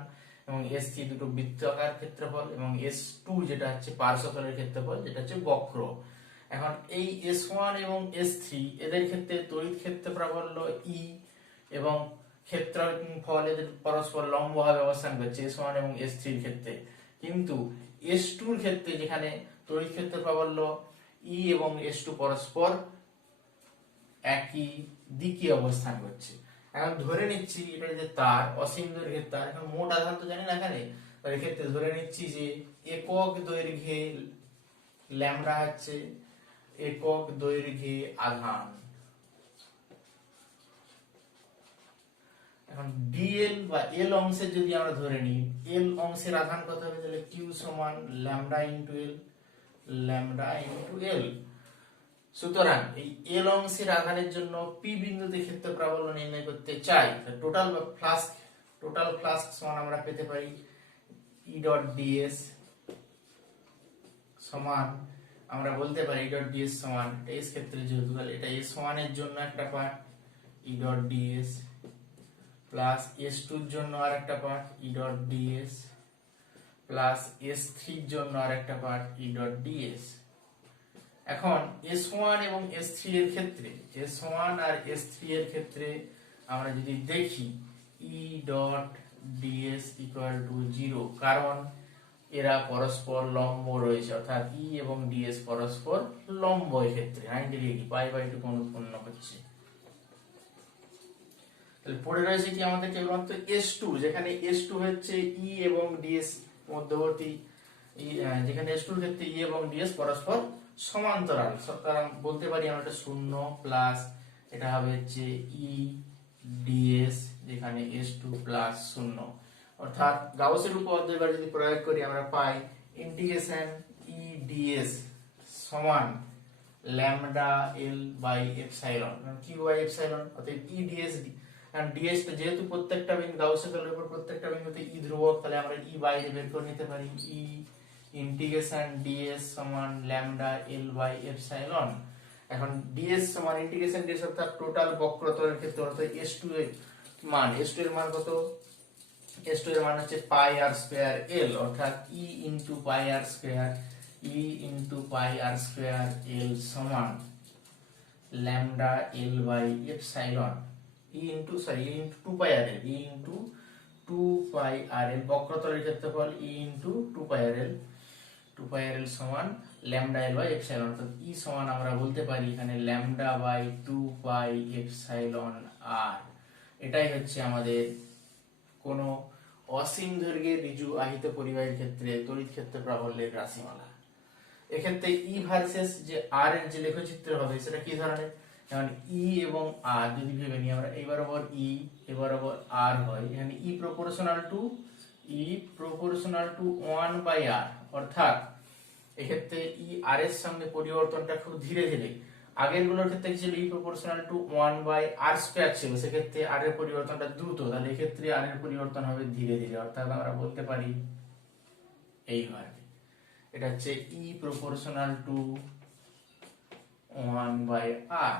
এবং S3 দুটো বৃত্তাকার ক্ষেত্রফল, এবং S2 যেটা হচ্ছে পার্শ্বতলের ক্ষেত্রফল যেটা হচ্ছে বক্র। এখন এই S1 এবং S3 এদের ক্ষেত্রে তড়িৎ ক্ষেত্র প্রাবল্য E এবং ক্ষেত্রফল এদের পরস্পর লম্বভাবে অবস্থান করছে S1 এবং S3 এর ক্ষেত্রে, কিন্তু S2 এর ক্ষেত্রে যেখানে তড়িৎ ক্ষেত্র প্রাবল্য E এবং S2 পরস্পর একই দিকে অবস্থান করছে। এখন ধরে নিচ্ছি এটা যে তার অসীম দৈর্ঘ্যের তার, এখন মোট আধান তো জানি না এখানে, তার ক্ষেত্রে ধরে নিচ্ছি যে একক দৈর্ঘ্যে ল্যামডা হচ্ছে একক দৈর্ঘ্যে আধান। এখন ডিএল বা এল অংশের যদি আমরা ধরে নিই, এল অংশের আধান কত হবে, তাহলে কিউ সমান ল্যামডা ইনটু এল। সুতরাং এই এল অংশের আধানের জন্য পি বিন্দুতে ক্ষেত্র প্রাবল্য নির্ণয় করতে চাই, টোটাল ফ্লাস্ক সমান আমরা পেতে পারি ই ডট ডিএস সমান, আমরা বলতে পারি ই ডট ডিএস সমান এস ক্ষেত্রে যেহেতু, তাহলে এটা S1 এর জন্য একটা পার্ট ই ডট ডিএস প্লাস S2 এর জন্য আরেকটা পার্ট ই ডট ডিএস প্লাস S3 এর জন্য আরেকটা পার্ট ই ডট ডিএস। এখন S1 এবং S3 এর ক্ষেত্রে, S1 আর S3 এর ক্ষেত্রে আমরা যদি দেখি ই ডট ডিএস ইকুয়াল টু 0, কারণ এরা পরস্পর লম্ব রয়েছে, অর্থাৎ ই এবং ডিএস পরস্পর লম্ব, এই ক্ষেত্রে 90 ডিগ্রি পাই বাই 2 কোণ উৎপন্ন হচ্ছে। তাহলে পড়ে রয়েছে কি আমাদের কেবলমাত্র S2, যেখানে S2 হচ্ছে ই এবং ডিএস মধ্যবর্তী, যেখানে S2 এর ক্ষেত্রে ই এবং ডিএস পরস্পর সমান্তরাল, সুতরাং বলতে পারি আমরা এটা 0 প্লাস এটা হবে হচ্ছে ই ডিএস, যেখানে S2 প্লাস 0, অর্থাৎ গাউসের উপপাদ্য এবার যদি প্রয়োগ করি আমরা পাই ইন্টিগ্রেশন ই ডিএস সমান lambda L by epsilon q by epsilon, অর্থাৎ ই ডিএস, কারণ ডিএস যেহেতু প্রত্যেকটা বিন্দু গাউসের তলের উপর প্রত্যেকটা বিন্দুতে ই ধ্রুবক, তাহলে আমরা ই বাইরে বের করে নিতে পারি ই ইন্টিগ্রেশন ডিএস সমান ল্যামডা এল বাই এপসাইলন। এখন ডিএস সমান ইন্টিগ্রেশন ডিএস অর্থাৎ টোটাল বক্রতলের ক্ষেত্রে, অর্থাৎ S2 এর মান, S2 এর মান কত, S2 এর মান হচ্ছে পাই আর স্কয়ার এল, অর্থাৎ ই ইনটু পাই আর square E into pi R square L সমান lambda L by epsilon E into two pi R L, E into two pi R L বক্রতলের ক্ষেত্রফল E into two pi R এল সমান lambda L by epsilon. অর্থাৎ ই সমান আমরা বলতে পারি এখানে lambda by two pi epsilon R. এটাই হচ্ছে আমাদের কোনো অসীম দৈর্ঘ্যের ঋজু আহিত পরিবাহীর ক্ষেত্রে তড়িৎ ক্ষেত্র প্রাবল্যের রাশিমালা। এক্ষেত্রে ই ভার্সেস যে আর এর যে লেখচিত্র হবে সেটা কি ধরনের, যেমন ই এবং আর যদি ভেবে নিই আমরা, এই বরাবর ই এ বরাবর আর হয়, এখানে ই প্রপোর্শনাল টু 1 বাই আর। অর্থাৎ এক্ষেত্রে ই আর এর সঙ্গে পরিবর্তনটা খুব ধীরে ধীরে, আগের গুলোর ক্ষেত্রে ছিল E proportional to 1 by R square ছিল, সেক্ষেত্রে আর এর পরিবর্তনটা দ্রুত, তাহলে এক্ষেত্রে আর এর পরিবর্তন হবে ধীরে ধীরে। অর্থাৎ আমরা বলতে পারি এইভাবে, এটা হচ্ছে ই প্রপোর্শনাল টু 1 বাই আর।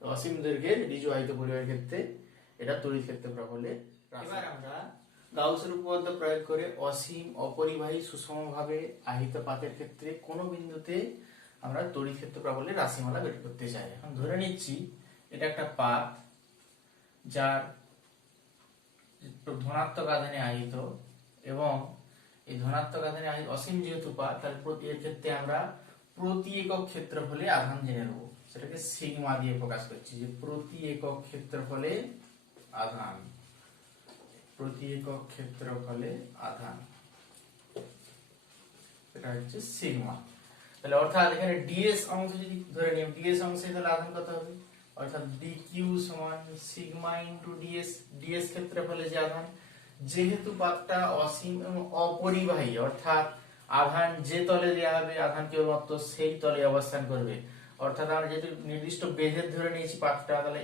অসীম দৈর্ঘ্যের ঋজু আহিত পরিবাহীর ক্ষেত্রে এটা তড়িৎ ক্ষেত্র প্রাবল্যের। এবার আমরা গাউসের উপপাদ্য প্রয়োগ করে অসীম অপরিবাহী সুষমভাবে আহিত পাতের ক্ষেত্রে কোন বিন্দুতে আমরা তড়িৎ ক্ষেত্র প্রাবল্যের রাশিমালা বের করতে চাই। এখন ধরে নিচ্ছি এটা একটা পাত যার ধনাত্মক আধানে আহিত, এবং এই ধনাত্মক আধানে আহিত অসীম যেহেতু পাত, তাহলে এর ক্ষেত্রে আমরা প্রতি একক ক্ষেত্রফলে আধান জেনে নেব, সেটাকে সিগমা দিয়ে প্রকাশ করছি যে প্রতি একক ক্ষেত্রফলে আধান, প্রতি একক ক্ষেত্রফলে আধান, এটা হচ্ছে সিগমা। তাহলে অর্থাৎ এখানে ডিএস অংশ যদি ধরে নিই, ডিএস অংশে তাহলে আধান কত হবে, অর্থাৎ ডিকিউ সমান সিগমা ইনটু ডিএস, ডিএস ক্ষেত্রফলে যে আধান, যেহেতু পাতটা অসীম এবং অপরিবাহী, অর্থাৎ আধান যে তলে দেওয়া হবে আধান কেবলমাত্র সেই তলে অবস্থান করবে। অর্থাৎ আমরা যেহেতু নির্দিষ্ট বেধের ধরে নিয়েছি পাতটা, তাহলে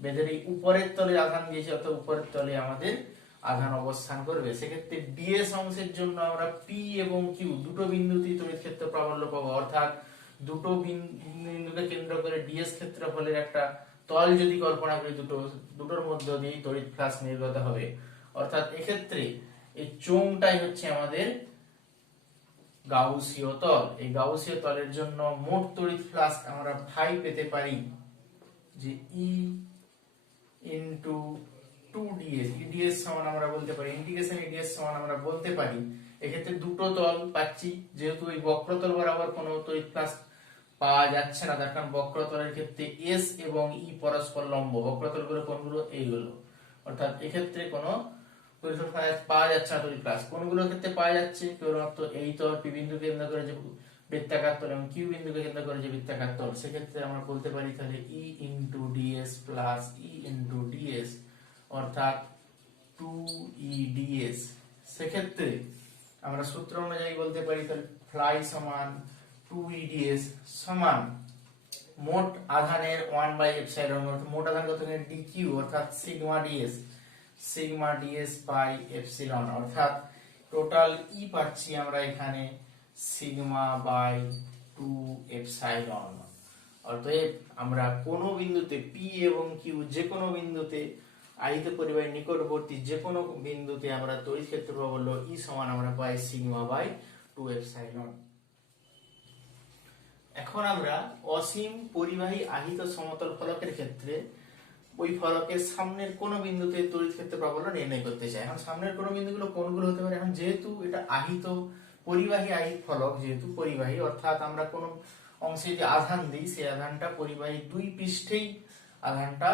বেধের এই উপরের তলে আধান দিয়েছি, অর্থাৎ উপরের তলে আমাদের আধান অবস্থান করবে। সেক্ষেত্রে ডিএস অংশের জন্য আমরা পি এবং কিউ দুটো বিন্দুতেই তড়িৎ ক্ষেত্র প্রাবল্য পাবো। অর্থাৎ দুটো বিন্দুকে কেন্দ্র করে ডিএস ক্ষেত্রফলের একটা তল যদি কল্পনা করি, দুটোর মধ্যে দিয়ে তড়িৎ ফ্লাক্স নির্গত হবে। অর্থাৎ এক্ষেত্রে এই চোঙটাই হচ্ছে আমাদের গাউসীয় তল। এই গাউসীয় তলের জন্য মোট তড়িৎ ফ্লাক্স আমরা ভাই পেতে পারি যে ই ইনটু 2ds, ইডিএস সমান আমরা বলতে পারি, ইন্টিগ্রেশন ইডিএস সমান আমরা বলতে পারি, এক্ষেত্রে দুটো তল পাচ্ছি, যেহেতু এই বক্রতল বরাবর কোনো তড়িৎ ফ্লাক্স পাওয়া যাচ্ছে না, তার কারণ বক্রতলের ক্ষেত্রে এস এবং ই পরস্পর লম্ব, বক্রতলগুলো কোনগুলো, এইগুলো। অর্থাৎ এক্ষেত্রে কোনো তড়িৎ ফ্লাক্স পাওয়া যাচ্ছে না, তড়িৎ ফ্লাক্স কোনগুলোর ক্ষেত্রে পাওয়া যাচ্ছে, কেবলমাত্র এই তল পি বিন্দুকে কেন্দ্র করে যে বৃত্তাকার তল এবং কিউ বিন্দুকে কেন্দ্র করে যে বৃত্তাকার তল, সেক্ষেত্রে আমরা বলতে পারি তাহলে ই into DS plus E into DS, অর্থাৎ 2EDS। সেক্ষেত্রে আমরা সূত্র অনুযায়ী বলতে পারি তাহলে ফ্লাই সমান 2EDS সমান মোট আধানের 1 বাই এপসাইলন, মোট আধান কত এখানে dq, অর্থাৎ সিগমা ds বাই এপসিলন। অর্থাৎ টোটাল ই পাচ্ছি আমরা এখানে সিগমা বাই 2 এপসাইলন। অতএব আমরা কোন বিন্দুতে পি এবং কিউ, যে কোনো বিন্দুতে আহিত পরিবাহীর নিকটবর্তী যে কোনো বিন্দুতে আমরা তড়িৎ ক্ষেত্র প্রাবল্য ই সমান আমরা পাই সিগমা বাই 2 এপসাইলন। এখন আমরা অসীম পরিবাহী আহিত সমতল ফলকের ক্ষেত্রে ওই ফলকের সামনের কোন বিন্দুতে তড়িৎ ক্ষেত্র প্রাবল্য নির্ণয় করতে চাই। এখন সামনের কোন বিন্দুগুলো কোনগুলো হতে পারে, এখন যেহেতু এটা আহিত পরিবাহী আহিত ফলক, যেহেতু পরিবাহী, অর্থাৎ আমরা কোন অংশে যে আধান দিই সেই আধানটা পরিবাহী দুই পৃষ্ঠেই আধানটা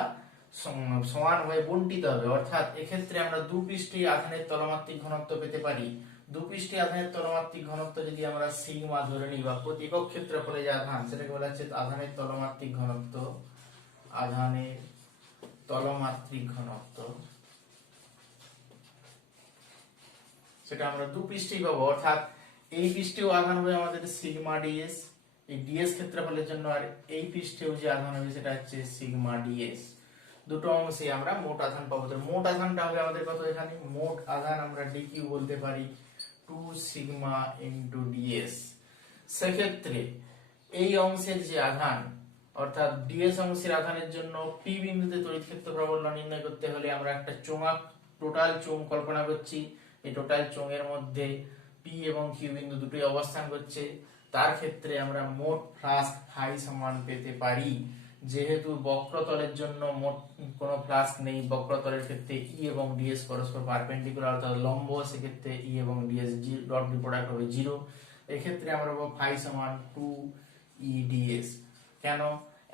সমানভাবে বণ্টিত হবে। অর্থাৎ এক্ষেত্রে আমরা দু পৃষ্ঠে আধানের তলমাত্রিক ঘনত্ব পেতে পারি। দু পৃষ্ঠে আধানের তলমাত্রিক ঘনত্ব যদি আমরা সিগমা ধরে নিই, বা প্রতি একক ক্ষেত্রফলে যে আধান, সেটাকে বলা হচ্ছে আধানের তলমাত্রিক ঘনত্ব, আধানের তলমাত্রিক ঘনত্ব, সেটা আমরা দু পৃষ্ঠেই পাবো। অর্থাৎ এই পৃষ্ঠেও আধান হবে আমাদের সিগমা ডিএস, এই ডিএস ক্ষেত্রফলের জন্য, আর এই পৃষ্ঠেও যে আধান হবে সেটা হচ্ছে সিগমা ডিএস। দুটো অংশে আমরা মোট আধান পাবো। তো মোট আধানটা হবে আমাদের কত, এখানে মোট আধান আমরা ডিকিউ বলতে পারি 2 সিগমা ইনটু ডিএস। সেক্ষেত্রে এই অংশের যে আধান, অর্থাৎ ডিএস অংশের আধানের জন্য পি বিন্দুতে তড়িৎ ক্ষেত্র প্রাবল্য নির্ণয় করতে হলে আমরা একটা চোঙাক টোটাল চোঙ কল্পনা করছি। এই টোটাল চোঙের মধ্যে পি এবং কিউ বিন্দু দুটোই অবস্থান করছে, তার ক্ষেত্রে আমরা মোট ফ্লাক্স ফাই সমান পেতে পারি, যেহেতু বক্রতলের জন্য মোট কোনো ফ্লাক্স নেই, বক্রতলের ক্ষেত্রে ই এবং ডিএস পরস্পর পারপেন্ডিকুলার অর্থাৎ লম্ব, সেক্ষেত্রে ই এবং ডিএস ডট প্রোডাক্ট হবে 0। এক্ষেত্রে আমরা পাবো ফাই সমান 2 ই ডিএস। কেন?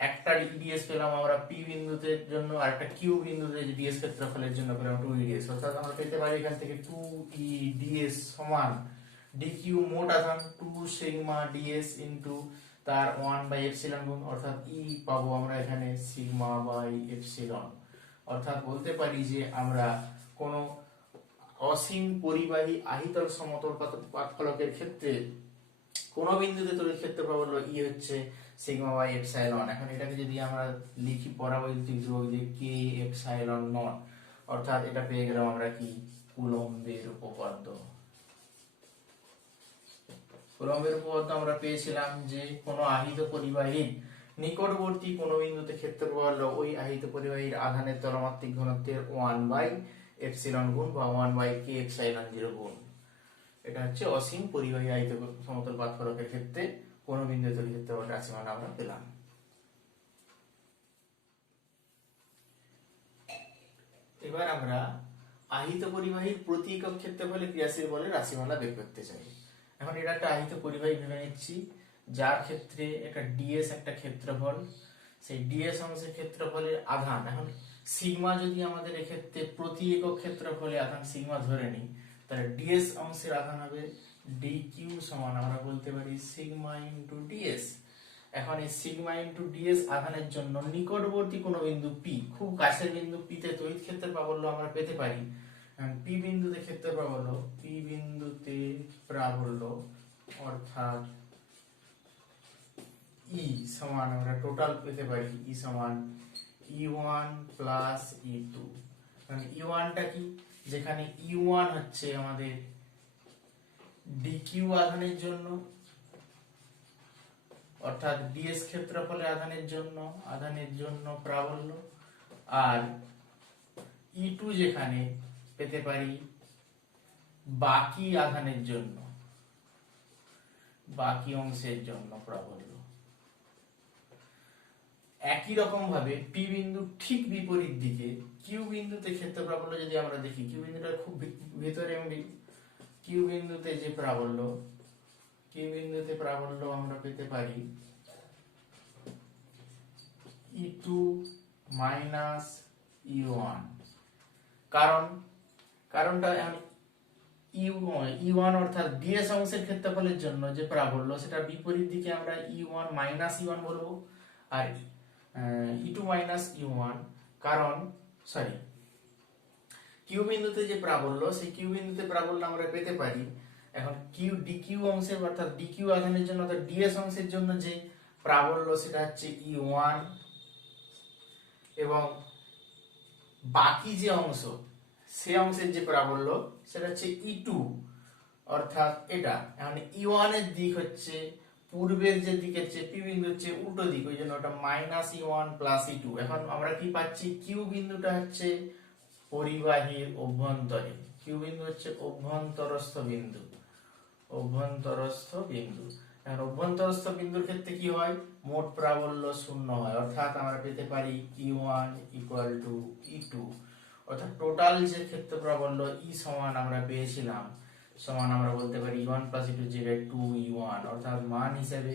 একটা ইডিএস পেলাম আমরা পি বিন্দুতে জন্য, আর একটা কিউ বিন্দুতে ডিএস ক্ষেত্রফলের জন্য পেলাম 2 ইডিএস, অর্থাৎ আমরা পেতে পারি এখান থেকে 2 ই ডিএস সমান ডিকিউ মোট আধান 2 সিগমা ডিএস ইনটু তার 1 বাই এপসিলন গুণ, অর্থাৎ ই পাবো আমরা এখানে সিগমা বাই এপসিলন। অর্থাৎ বলতে পারি যে আমরা কোনো অসীম পরিবাহী আহিতল সমতল পাতফলকের ক্ষেত্রে কোন বিন্দুতে তড়িৎ ক্ষেত্রফল হলো ই হচ্ছে সিগমা বাই এপসাইলন। এখন এটাকে যদি আমরা লিখি পরাবৈদ্যুতিক ধ্রুবক দিয়ে কে এপসাইলন নট, অর্থাৎ এটা পেয়ে গেলাম আমরা কি কুলম্বের উপপাদ্য। কুলম্বের উপপাদ্য আমরা পেয়েছিলাম যে কোন আহিত পরিবাহীর নিকটবর্তী কোন বিন্দুতে ক্ষেত্রফল হলো ওই আহিত পরিবাহীর আধানের তলমাত্রিক ঘনত্বের 1 বাই এপসিলন গুণ বা 1 বাই কে এপসাইলন 0 গুণ। এটা হচ্ছে অসীম পরিবাহী আহিত সমতল পাতফলকের ক্ষেত্রে কোন বিন্দুতে তড়িৎ ক্ষেত্রফল রাশিমান আমরা পেলাম। এবার আমরা আহিত পরিবাহীর প্রতি একক ক্ষেত্রফলে ক্রিয়াশীল বলের রাশিমালা বের করতে চাই। এখন এটা একটা আহিত পরিবাহী ভেবে নিচ্ছি, যার ক্ষেত্রে একটা ডিএস একটা ক্ষেত্রফল, সেই ডিএস অংশের ক্ষেত্রফলের আধান, এখন সিগমা যদি আমাদের এক্ষেত্রে প্রতি একক ক্ষেত্রফলে আধান সিগমা ধরে নিই, তাহলে ডিএস অংশের আধান হবে ডিকিউ সমান আমরা বলতে পারি সিগমা ইনটু ডিএস। এখন এই সিগমা ইনটু ডিএস আধানের জন্য নিকটবর্তী কোনো বিন্দু পি, খুব কাছের বিন্দু পি তে তড়িৎ ক্ষেত্রের প্রাবল্য আমরা পেতে পারি। পি বিন্দুতে ক্ষেত্রের প্রাবল্য, পি বিন্দুতে প্রাবল্য অর্থাৎ ই সমান আমরা টোটাল পেতে পারি ই সমান E1 প্লাস E2। মানে E1 টা কি, যেখানে E1 হচ্ছে আমাদের ডিকিউ আধানের জন্য, অর্থাৎ ডিএস ক্ষেত্রফলে আধানের জন্য প্রাবল্য, আর E2 যেখানে পেতে পারি বাকি আধানের জন্য, বাকি অংশের জন্য প্রাবল্য। একই রকম ভাবে পি বিন্দু ঠিক বিপরীত দিকে কিউ বিন্দুতে ক্ষেত্র প্রাবল্য যদি আমরা দেখি, কিউ বিন্দুটা খুব ভিতরে, কিউ বিন্দুতে যে প্রাবল্য, কিউ বিন্দুতে প্রাবল্য আমরা পেতে পারি E2 মাইনাস E1। কারণটা E1 অর্থাৎ ডিএস অংশের ক্ষেত্রফলের জন্য যে প্রাবল্য, সেটা বিপরীত দিকে আমরা E1 মাইনাস E1 বলবো, আর E2 মাইনাস E1 কারণ কিউ বিন্দুতে যে প্রাবল্য, সেই কিউ বিন্দুতে প্রাবল্য আমরা পেতে পারি এখন কিউ ডিকিউ অংশের, অর্থাৎ ডিকিউ আধানের জন্য অর্থাৎ ডিএস অংশের জন্য যে প্রাবল্য সেটা হচ্ছে E1, এবং বাকি যে অংশ সেই অংশের যে প্রাবল্য সেটা হচ্ছে E2, অর্থাৎ এটা। এখন E1 এর দিক হচ্ছে পূর্বের যে দিকের চেয়ে পি বিন্দু হচ্ছে উল্টো দিক, ওই জন্য ওটা মাইনাস E1 প্লাস E2। এখন আমরা কি পাচ্ছি, কিউ বিন্দুটা হচ্ছে পরিবাহীর অভ্যন্তরে, কিউ বিন্দু হচ্ছে অভ্যন্তরস্থ বিন্দু, অভ্যন্তরস্থ বিন্দু। এখন অভ্যন্তরস্থ বিন্দুর ক্ষেত্রে কি হয়, মোট প্রাবল্য শূন্য হয়, অর্থাৎ আমরা পেতে পারি E1 ইকুয়াল টু E2, অর্থাৎ টোটাল যে ক্ষেত্র প্রাবল্য ই সমান আমরা পেয়েছিলাম সমান আমরা বলতে পারি E1 প্লাস E2 জায়গায় 2E1, অর্থাৎ মান হিসেবে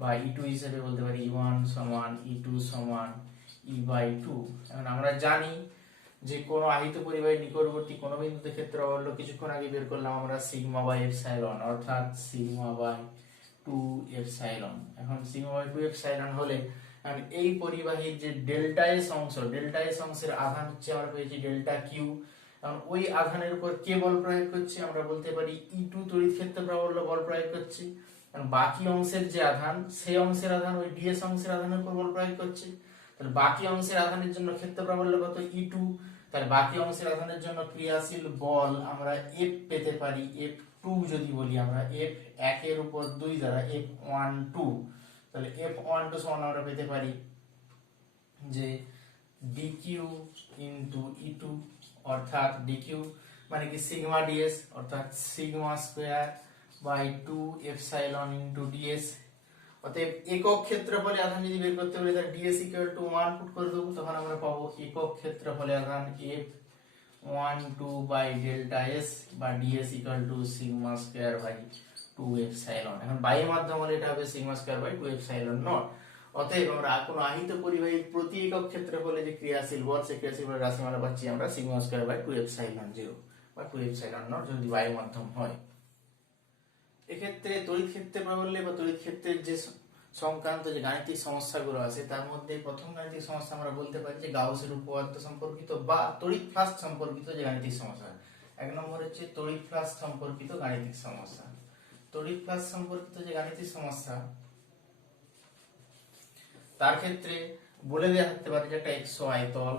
বা E2 হিসেবে বলতে পারি E1 সমান E2 সমান E বাই 2। এখন আমরা জানি যে কোনো আহিত পরিবাহীর নিকটবর্তী কোনো বিন্দুতে ক্ষেত্র প্রাবল্য কিছুক্ষণ আগে বের করলাম আমরা সিগমা বাই এপসাইলন, অর্থাৎ সিগমা বাই 2 এপসাইলন। এখন সিগমা বাই 2 এপসাইলন হলে এই পরিবাহীর যে ডেল্টা এস অংশ, ডেল্টা এস অংশের আধান হচ্ছে আমরা পেয়েছি ডেল্টা কিউ। কারণ ওই আধানের উপর কে বল প্রয়োগ করছে, আমরা বলতে পারি E2 তড়িৎ ক্ষেত্র প্রাবল্য বল প্রয়োগ করছে। কারণ বাকি অংশের যে আধান, সেই অংশের আধান ওই ডিএস অংশের আধানের উপর বল প্রয়োগ করছে। তাহলে বাকি অংশের আধানের জন্য ক্ষেত্র প্রাবল্য কত, E2। তাহলে বাকি অংশের আধানের জন্য ক্রিয়াশীল বল আমরা F পেতে পারি, F2 যদি বলি আমরা, F1 এর উপর 2 দ্বারা F12। তাহলে F12 সমান আমরা পেতে পারি যে dq ইনটু E2, অর্থাৎ dq মানে কি সিগমা ডিএস, অর্থাৎ sigma square by 2 epsilon into dS. অতএব একক ক্ষেত্রফলে আধান যদি বের করতে বলি তাহলে ডিএস ইকুয়াল টু 1 পুট করে দেবো, তখন আমরা পাবো একক ক্ষেত্রফলে আধান এফ 1 2 বাই ডেল্টা এস বা dS equal to sigma square by 2 epsilon. এখন বাই মাধ্যম হলে এটা হবে sigma square by 2 epsilon naught. অতএব আমরা কোন আহিত পরিবাহীর প্রতি একক ক্ষেত্রফলে যে ক্রিয়াশীল বল সেই ক্রিয়াশীল বলের রাশিমালা পাচ্ছি আমরা সিগমা স্কয়ার বাই 2 এপসাইলন 0 বা 2 এপসাইলন নট যদি বায়ু মাধ্যম হয়। এক্ষেত্রে তড়িৎ ক্ষেত্রে প্রাবল্যে বা তড়িৎ ক্ষেত্রের যে সংক্রান্ত যে গাণিতিক সমস্যাগুলো আছে তার মধ্যে প্রথম গাণিতিক সমস্যা আমরা বলতে পারি যে গাউসের উপপাদ্য সম্পর্কিত বা তড়িৎ ফ্লাক্স সম্পর্কিত যে গাণিতিক সমস্যা। এক নম্বর হচ্ছে তড়িৎ ফ্লাক্স সম্পর্কিত গাণিতিক সমস্যা। তড়িৎ ফ্লাক্স সম্পর্কিত যে গাণিতিক সমস্যা তার ক্ষেত্রে বলে দেওয়া থাকতে পারে যে একটা এক্স আয়তল,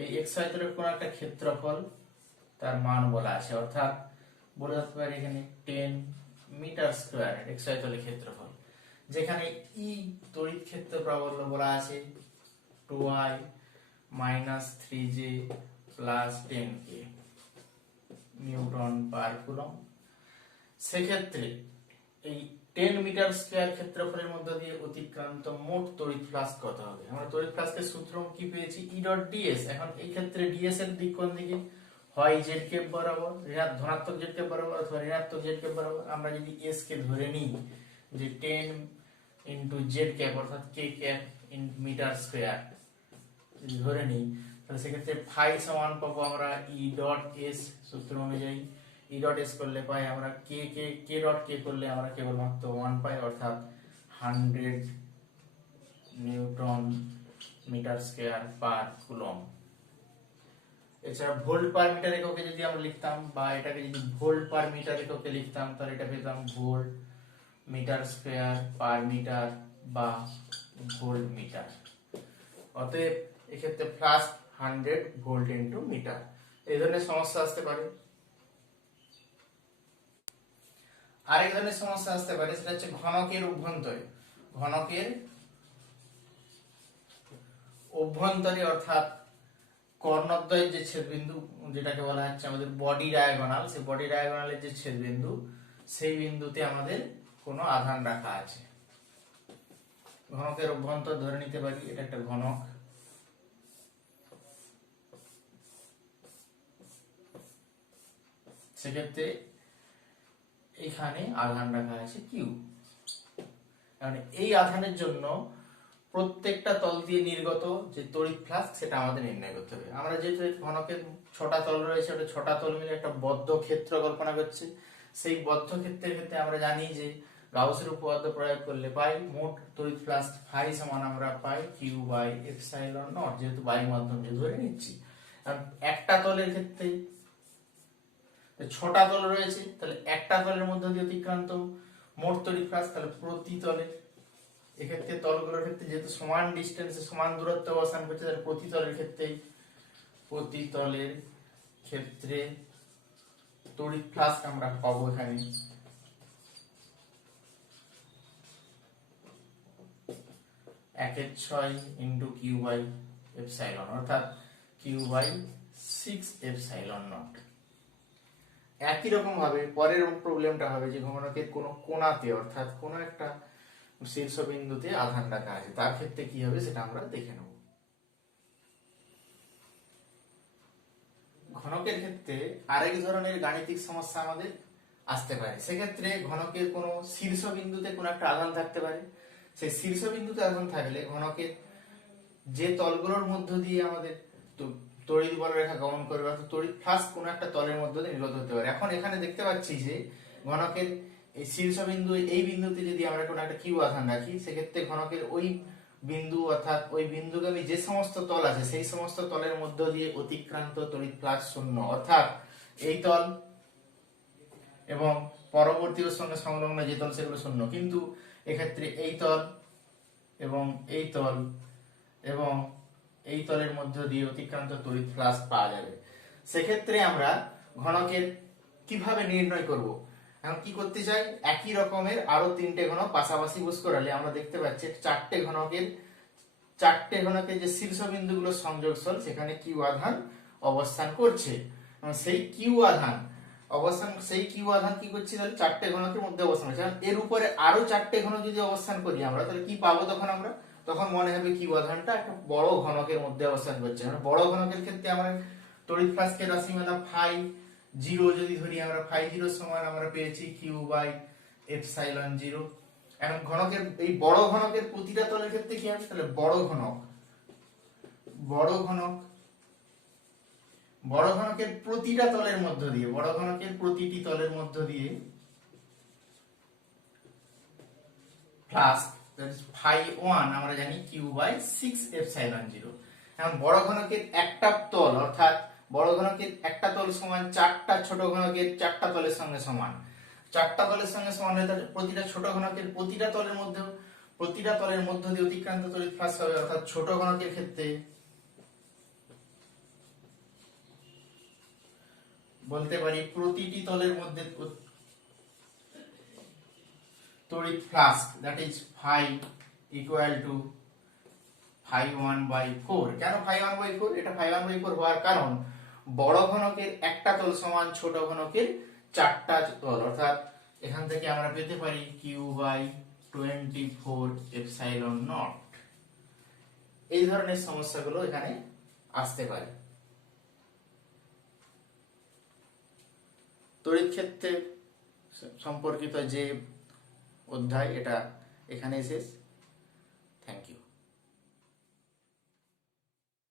এই এক্স আয়তলের কোন একটা ক্ষেত্রফল তার মান বলা আছে, অর্থাৎ বলে থাকতে পারে এখানে 10 মিটার স্কয়ার এক্স আয়তলের ক্ষেত্রফল, যেখানে ই তড়িৎ ক্ষেত্র প্রাবল্য বলা আছে 2i - 3j + 10k নিউটন পার কুলম্ব। সেক্ষেত্রে এই 10 মিটার স্কয়ার ক্ষেত্রফলের মধ্য দিয়ে অতিক্রান্ত মোট তড়িৎ ফ্লাক্স কত হবে? আমরা তড়িৎ ফ্লাক্সের সূত্র কি পেয়েছি E ডট ds। এখন এই ক্ষেত্রে ds এর দিক কোন দিকে? হয় z ক্যাপ বরাবর, ধনাত্মক z ক্যাপ বরাবর অথবা ঋণাত্মক z ক্যাপ বরাবর। আমরা যদি s কে ধরে নিই যে 10 * z ক্যাপ অর্থাৎ k cap in metre square যদি ধরে নিই তাহলে সেক্ষেত্রে ফাই সমান পাবো আমরা E ডট s সূত্র অনুযায়ী। E ডট s করলে পাই আমরা k ডট k করলে আমরা কেবলমাত্র 1 পাই, অর্থাৎ 100 newton metre square per coulomb. এছাড়া ভোল্ট পার মিটার এককে যদি আমরা লিখতাম বা এটাকে যদি ভোল্ট পার মিটার এককে লিখতাম তাহলে এটা পেতাম volt metre square per metre বা ভোল্ট মিটার। অতএব এক্ষেত্রে প্লাস 100 ভোল্ট ইনটু মিটার। এই ধরনের সমস্যা আসতে পারে। আরেক ধরনের সমস্যা আসতে পারে, সেটা হচ্ছে ঘনকের অভ্যন্তরে। ঘনকের অভ্যন্তরে অর্থাৎ কর্ণদ্বয়ের যে ছেদবিন্দু যেটাকে বলা হচ্ছে আমাদের বডি ডায়াগোনাল, সেই বডি ডায়াগোনালের যে ছেদবিন্দু সেই বিন্দুতে আমাদের কোনো আধান রাখা আছে। ঘনকের অভ্যন্তর ধরে নিতে পারি এটা একটা ঘনক, সেক্ষেত্রে এখানে আধান রাখা আছে কিউ। মানে এই আধানের জন্য প্রত্যেকটা তল দিয়ে নির্গত যে তড়িৎ ফ্লাক্স সেটা আমাদের নির্ণয় করতে হবে। আমরা যেহেতু ঘনকের 6টা তল রয়েছে, ওটা 6টা তল মিলে একটা বদ্ধ ক্ষেত্র কল্পনা করছি। সেই বদ্ধ ক্ষেত্রের ক্ষেত্রে আমরা জানি যে গাউসের উপপাদ্য প্রয়োগ করলে পাই মোট তড়িৎ ফ্লাক্স ফাই সমান আমরা পাই কিউ বাই এপসাইলন নট, যেহেতু বায়ু মাধ্যম যে ধরে নিচ্ছি। কারণ একটা তলের ক্ষেত্রে 6টা তল রয়েছে, তাহলে একটা তলের মধ্যে দিয়ে অতিক্রান্ত মোট তড়িৎ ফ্লাক্স তাহলে প্রতি তলে, এক্ষেত্রে তলগুলোর ক্ষেত্রে যেহেতু সমান ডিস্টেন্সে সমান দূরত্বে অবস্থান করছে তাহলে প্রতি তলের ক্ষেত্রে তড়িৎ ফ্লাক্স আমরা পাবো এখানে 1/6 ইনটু কিউ বাই এপসাইলন, অর্থাৎ কিউ বাই 6 এপসাইলন নট। একই রকম ভাবে পরের প্রবলেমটা হবে যে ঘনকের কোনো কোণাতে অর্থাৎ কোনো একটা শীর্ষবিন্দুতে আধান রাখা আছে, তার ক্ষেত্রে কি হবে সেটা আমরা দেখে নেব। ঘনকের ক্ষেত্রে আরেক ধরনের গাণিতিক সমস্যা আমাদের আসতে পারে। সেক্ষেত্রে ঘনকের কোনো শীর্ষবিন্দুতে কোনো একটা আধান থাকতে পারে। সেই শীর্ষবিন্দুতে আধান থাকলে ঘনকের যে তলগুলোর মধ্য দিয়ে আমাদের তড়িৎ বলরেখা গমন করবে অর্থাৎ তড়িৎ ফ্লাক্স কোনো একটা তলের মধ্যে দিয়ে নির্গত হতে পারে। এখন এখানে দেখতে পাচ্ছি যে ঘনকের এই শীর্ষবিন্দু এই বিন্দুতে যদি আমরা কোনো একটা কিউ আধান রাখি, সেক্ষেত্রে ঘনকের ওই বিন্দু অর্থাৎ ওই বিন্দুগামী যে সমস্ত তল আছে সেই সমস্ত তলের মধ্য দিয়ে অতিক্রান্ত তড়িৎ ফ্লাক্স শূন্য, অর্থাৎ এই তল এবং পরবর্তী ওর সঙ্গে সংলগ্ন যে তল সেগুলো শূন্য। কিন্তু এক্ষেত্রে এই তল এবং এই তল এবং এই তলের মধ্য দিয়ে অতিক্রান্ত তড়িৎ ফ্লাক্স পাওয়া যাবে। সেক্ষেত্রে আমরা ঘনকের কিভাবে নির্ণয় করব? এখন কি করতে চাই, একই রকমের আরো 3টে ঘনক পাশাপাশি বস করালে আমরা দেখতে পাচ্ছি 4টে ঘনকের যে শীর্ষবিন্দুগুলোর সংযোগস্থল সেখানে কিউ আধান অবস্থান করছে। সেই কিউ আধান অবস্থান সেই কিউ আধান কি করছি তাহলে চারটে ঘনকের মধ্যে অবস্থান করছে। এর উপরে আরো চারটে ঘনক যদি অবস্থান করি আমরা তাহলে কি পাবো তখন আমরা? তখন মনে হবে কিউ আধানটা একটা বড় ঘনকের মধ্যে অবস্থান করছে। মানে বড় ঘনকের ক্ষেত্রে আমরা তড়িৎ ফ্লাক্সের রাশিমালা ফাই জিরো যদি ধরি আমরা, ফাই জিরো সমান আমরা পেয়েছি কিউ বাই এপসাইলন জিরো। এখন ঘনকের এই বড় ঘনকের প্রতিটা তলের ক্ষেত্রে কি হবে তাহলে বড় ঘনক বড় ঘনকের প্রতিটা তলের মধ্য দিয়ে, বড় ঘনকের প্রতিটি তলের মধ্য দিয়ে প্লাস ফাই ওয়ান আমরা জানি কিউ বাই 6 এপসাইলন জিরো। এখন বড় ঘনকের একটা তল অর্থাৎ বড় ঘনকের একটা তল সমান চারটা ছোট ঘনকের চারটা তলের সঙ্গে সমান। চারটা তলের সঙ্গে সমান হলে প্রতিটা ছোট ঘনকের প্রতিটা তলের মধ্য দিয়ে অতিক্রান্ত তড়িৎ ফ্লাক্স হবে। অর্থাৎ ছোট ঘনকের ক্ষেত্রে বলতে পারি প্রতিটি তলের মধ্যে তড়িৎ flux that is phi equal to phi one by four. কেন ফাই ওয়ান বাই ফোর? এটা ফাই ওয়ান বাই ফোর হওয়ার কারণ বড় ঘনকের একটা তল সমান ছোট ঘনকের চারটা তল। অর্থাৎ এখান থেকে আমরা পেতে পারি কিউ বাই 24 এপসাইলন নট। এই ধরনের সমস্যাগুলো এখানে আসতে পারে। তড়িৎ ক্ষেত্রে সম্পর্কিত যে অধ্যায় এটা এখানেই শেষ। Thank you.